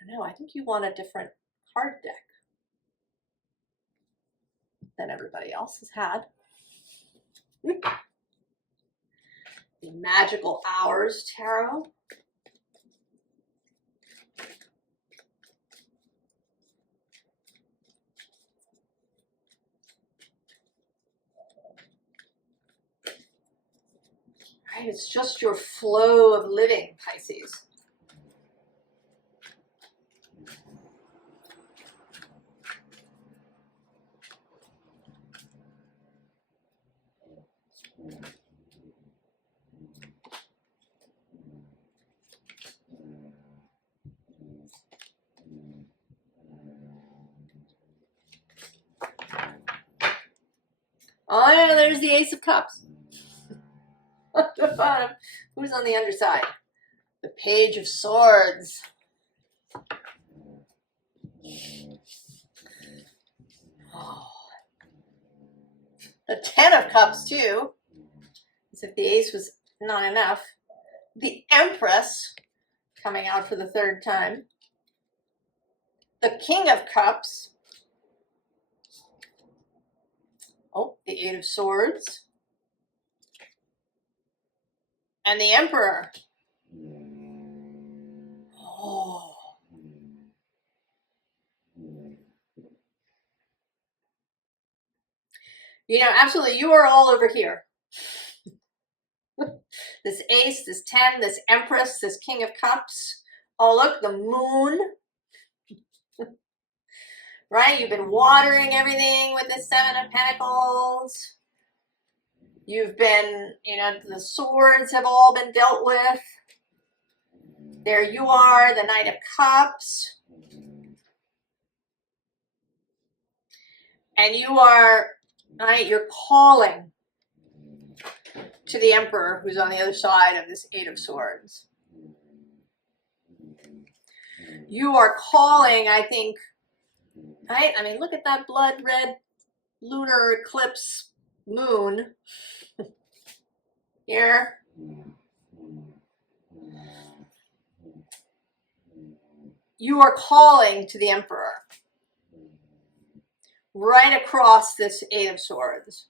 I know, I think you want a different card deck than everybody else has had. The Magical Hours Tarot. Right, it's just your flow of living, Pisces. Oh yeah, there's the Ace of Cups. At the bottom. Who's on the underside? The Page of Swords. Oh. The Ten of Cups too. As if the Ace was not enough. The Empress coming out for the third time. The King of Cups. Oh, the Eight of Swords. And the Emperor. Oh. You know, absolutely, you are all over here. This Ace, this 10, this Empress, this King of Cups. Oh, look, the Moon. Right? You've been watering everything with the Seven of Pentacles. You've been, you know, the swords have all been dealt with. There you are, the Knight of Cups. And you are, right, you're calling to the Emperor who's on the other side of this Eight of Swords. You are calling, I think, right? I mean, look at that blood red lunar eclipse moon here. You are calling to the Emperor right across this Eight of Swords.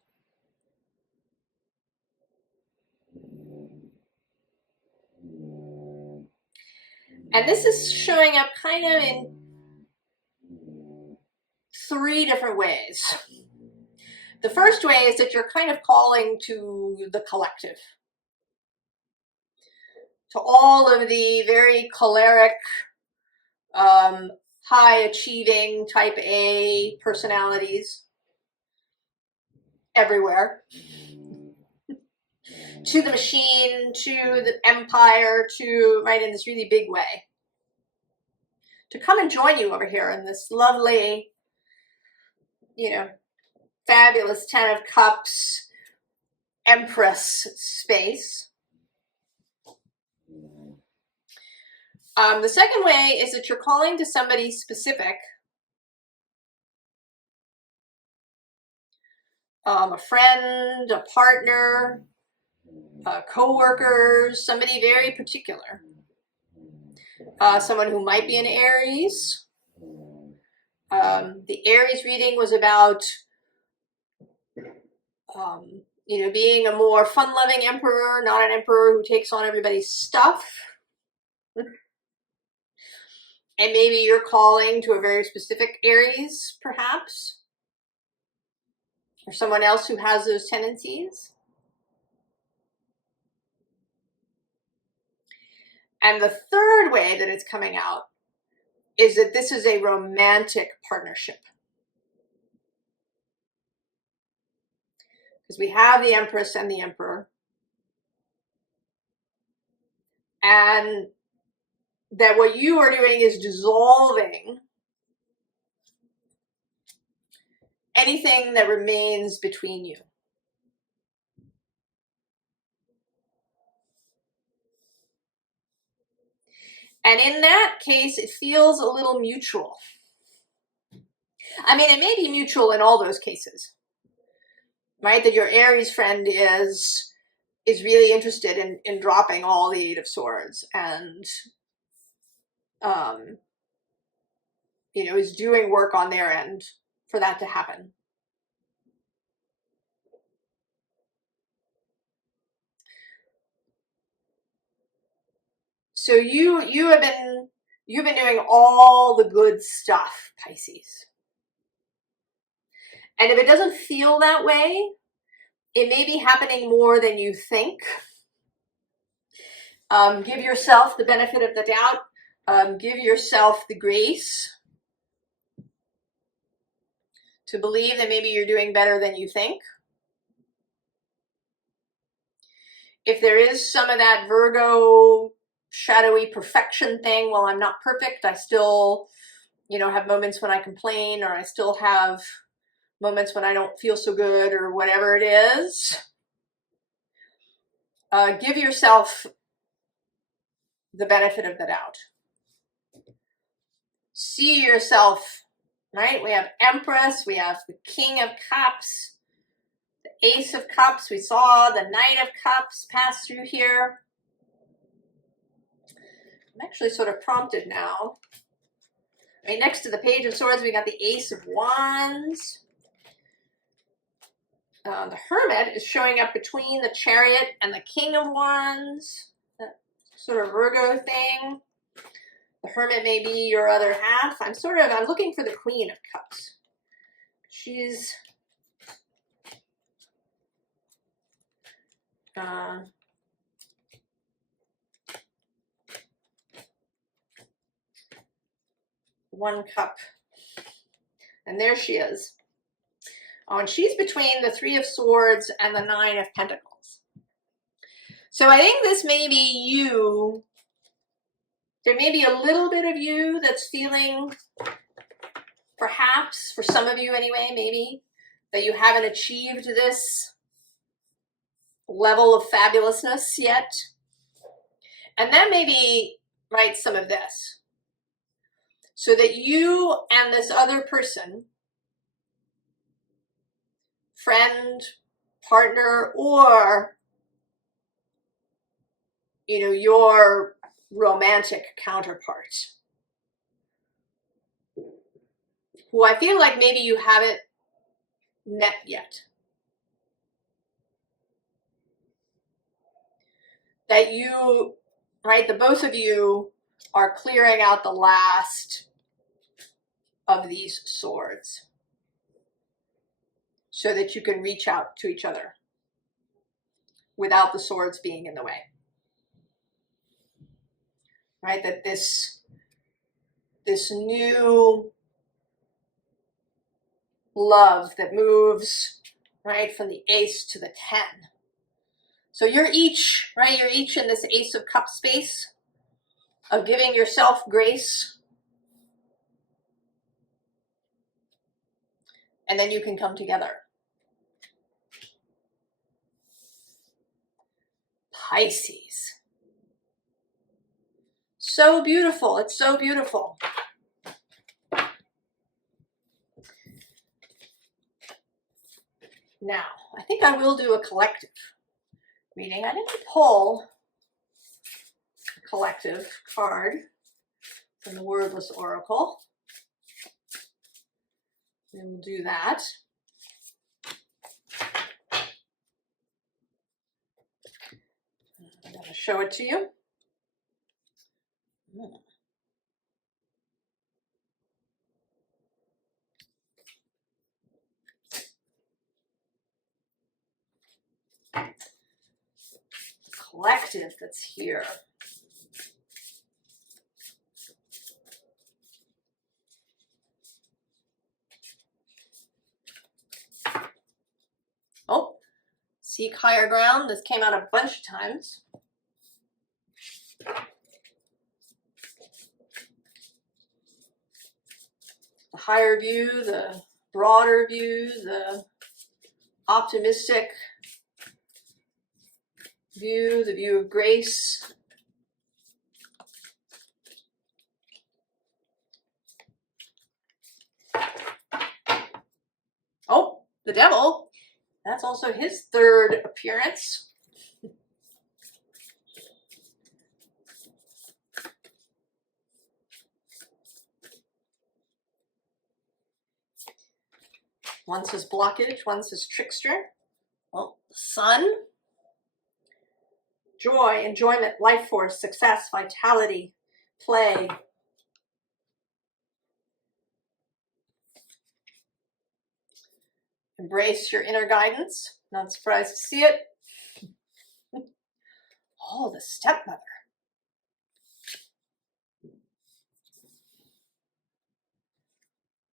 And this is showing up kind of in three different ways. The first way is that you're kind of calling to the collective, to all of the very choleric, high achieving type A personalities everywhere, to the machine, to the empire, to, right, in this really big way, to come and join you over here in this lovely, you know, fabulous Ten of Cups Empress space. The second way is that you're calling to somebody specific, a friend, a partner, co-workers, somebody very particular. Someone who might be an Aries. The Aries reading was about, you know, being a more fun-loving emperor, not an emperor who takes on everybody's stuff. And maybe you're calling to a very specific Aries, perhaps, or someone else who has those tendencies. And the third way that it's coming out is that this is a romantic partnership. Because we have the Empress and the Emperor. And that what you are doing is dissolving anything that remains between you. And in that case, it feels a little mutual. I mean, it may be mutual in all those cases, right? That your Aries friend is really interested in dropping all the Eight of Swords and, you know, is doing work on their end for that to happen. So you've been doing all the good stuff, Pisces. And if it doesn't feel that way, it may be happening more than you think. Give yourself the benefit of the doubt. Give yourself the grace to believe that maybe you're doing better than you think. If there is some of that Virgo shadowy perfection thing, well, I'm not perfect. I still, you know, have moments when I complain, or I still have moments when I don't feel so good, or whatever it is. Give yourself the benefit of the doubt. See yourself, right? We have Empress, we have the King of Cups, the Ace of Cups. We saw the Knight of Cups pass through here. I'm actually sort of prompted now. Right next to the Page of Swords, we got the Ace of Wands. The Hermit is showing up between the Chariot and the King of Wands. That sort of Virgo thing. The Hermit may be your other half. I'm looking for the Queen of Cups. She's one cup. And there she is. Oh, and she's between the Three of Swords and the Nine of Pentacles. So I think this may be you. There may be a little bit of you that's feeling, perhaps, for some of you anyway, maybe, that you haven't achieved this level of fabulousness yet. And then maybe write some of this. So that you and this other person, friend, partner, or, you know, your romantic counterpart, who I feel like maybe you haven't met yet, that you, right, the both of you are clearing out the last of these swords so that you can reach out to each other without the swords being in the way. Right, that this new love that moves, right, from the Ace to the 10. So you're each, right, you're each in this Ace of Cups space of giving yourself grace. And then you can come together. Pisces. So beautiful. It's so beautiful. Now, I think I will do a collective. reading. I didn't pull a collective card from the Wordless Oracle. We will do that. I'm going to show it to you. Collective that's here. Oh, seek higher ground. This came out a bunch of times. The higher view, the broader view, the optimistic view, the view of grace. Oh, the devil. That's also his third appearance. Once his blockage, once his trickster. Well, the sun. Joy, enjoyment, life force, success, vitality, play. Embrace your inner guidance. Not surprised to see it. Oh, the stepmother.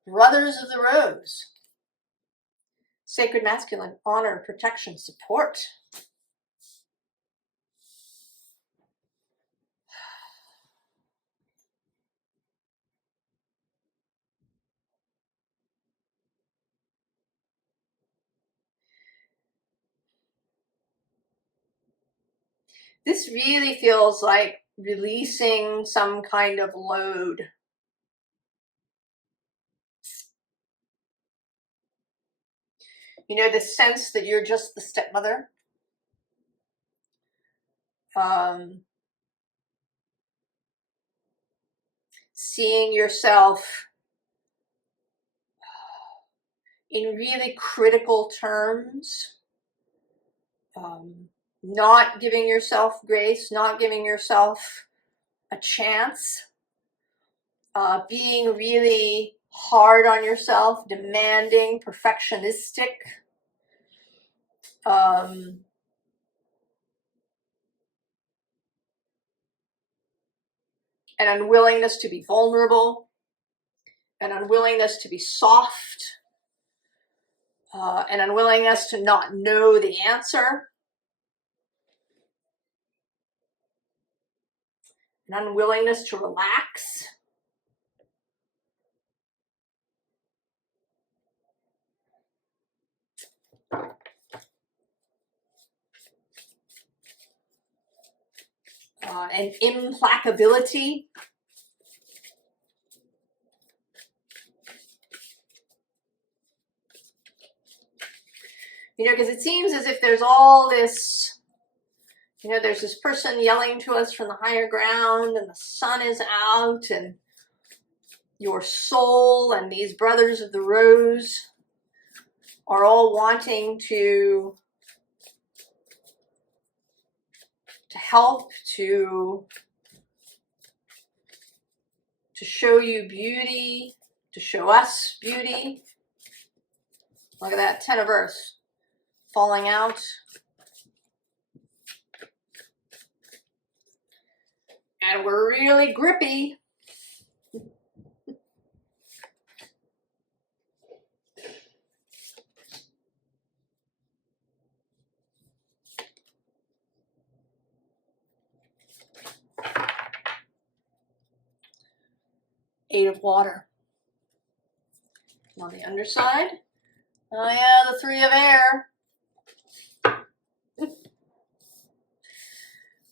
Brothers of the Rose. Sacred masculine, honor, protection, support. This really feels like releasing some kind of load. You know, the sense that you're just the stepmother. Seeing yourself in really critical terms. Not giving yourself grace, not giving yourself a chance. Being really hard on yourself, demanding, perfectionistic. An unwillingness to be vulnerable, an unwillingness to be soft, an unwillingness to not know the answer, an unwillingness to relax. An implacability. You know, because it seems as if there's all this, you know, there's this person yelling to us from the higher ground and the sun is out and your soul and these brothers of the rose are all wanting to help, to show you beauty, to show us beauty. Look at that, 10 of Earth falling out. And we're really grippy. Eight of Water. On the underside, oh yeah, the Three of Air.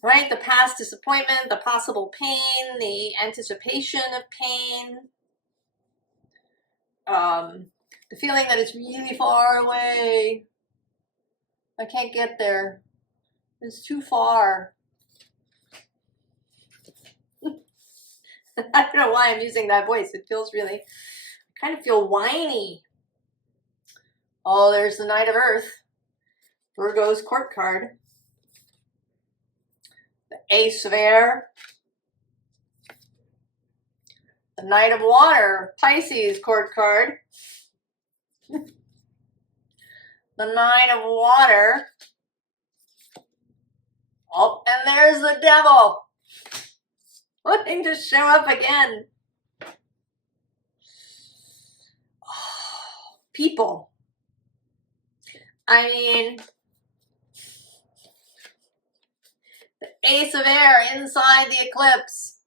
Right, the past disappointment, the possible pain, the anticipation of pain, the feeling that it's really far away. I can't get there. is too far. I don't know why I'm using that voice. It feels really, I kind of feel whiny. Oh, there's the Knight of Earth. Virgo's court card. The Ace of Air. The Knight of Water. Pisces court card. The Nine of Water. Oh, and there's the Devil. Wanting to show up again. Oh, people. I mean, the Ace of Air inside the eclipse.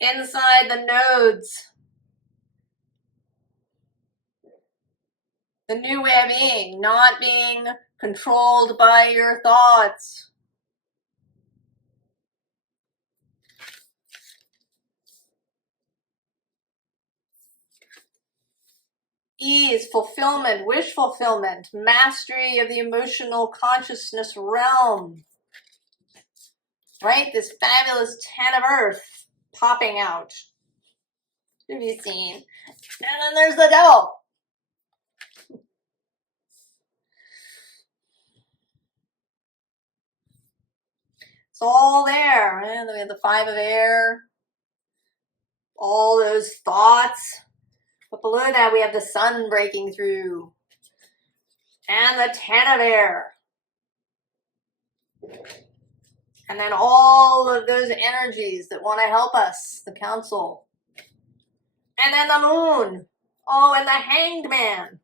Inside the nodes. The new way of being, not being controlled by your thoughts. Ease, fulfillment, wish fulfillment, mastery of the emotional consciousness realm. Right? This fabulous Ten of Earth popping out. To be seen. And then there's the Devil. It's all there. And we have the Five of Air. All those thoughts. But below that, we have the Sun breaking through. And the Ten of Air. And then all of those energies that want to help us. The Council. And then the Moon. Oh, and the Hanged Man.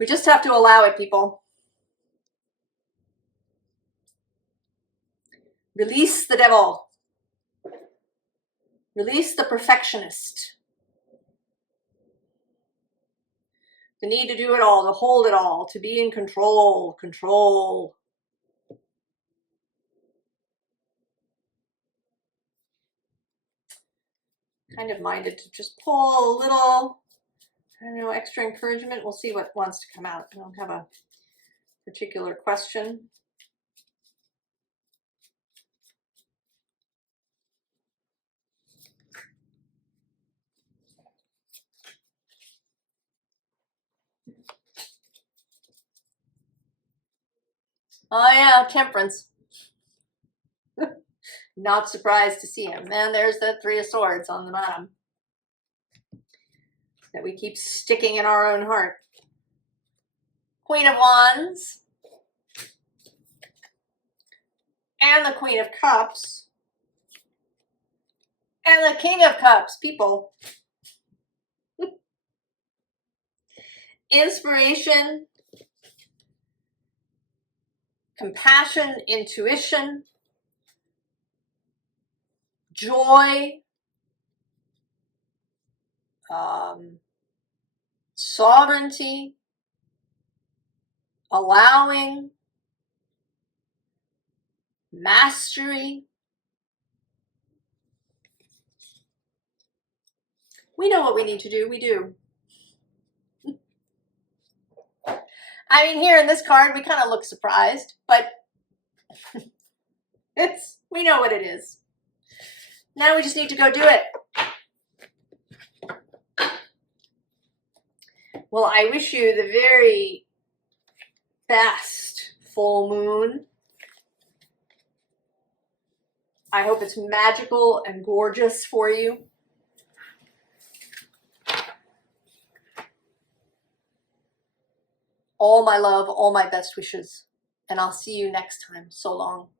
We just have to allow it, people. Release the devil. Release the perfectionist. The need to do it all, to hold it all, to be in control. Control. Kind of minded to just pull a little, I don't know, extra encouragement. We'll see what wants to come out. I don't have a particular question. Oh yeah, Temperance. Not surprised to see him. And there's the Three of Swords on the bottom that we keep sticking in our own heart. Queen of Wands. And the Queen of Cups. And the King of Cups, people. Inspiration. Compassion, intuition. Joy. Sovereignty. Allowing. Mastery. We know what we need to do. We do. I mean, here in this card, we kind of look surprised, but we know what it is. Now we just need to go do it. Well, I wish you the very best full moon. I hope it's magical and gorgeous for you. All my love, all my best wishes, and I'll see you next time. So long.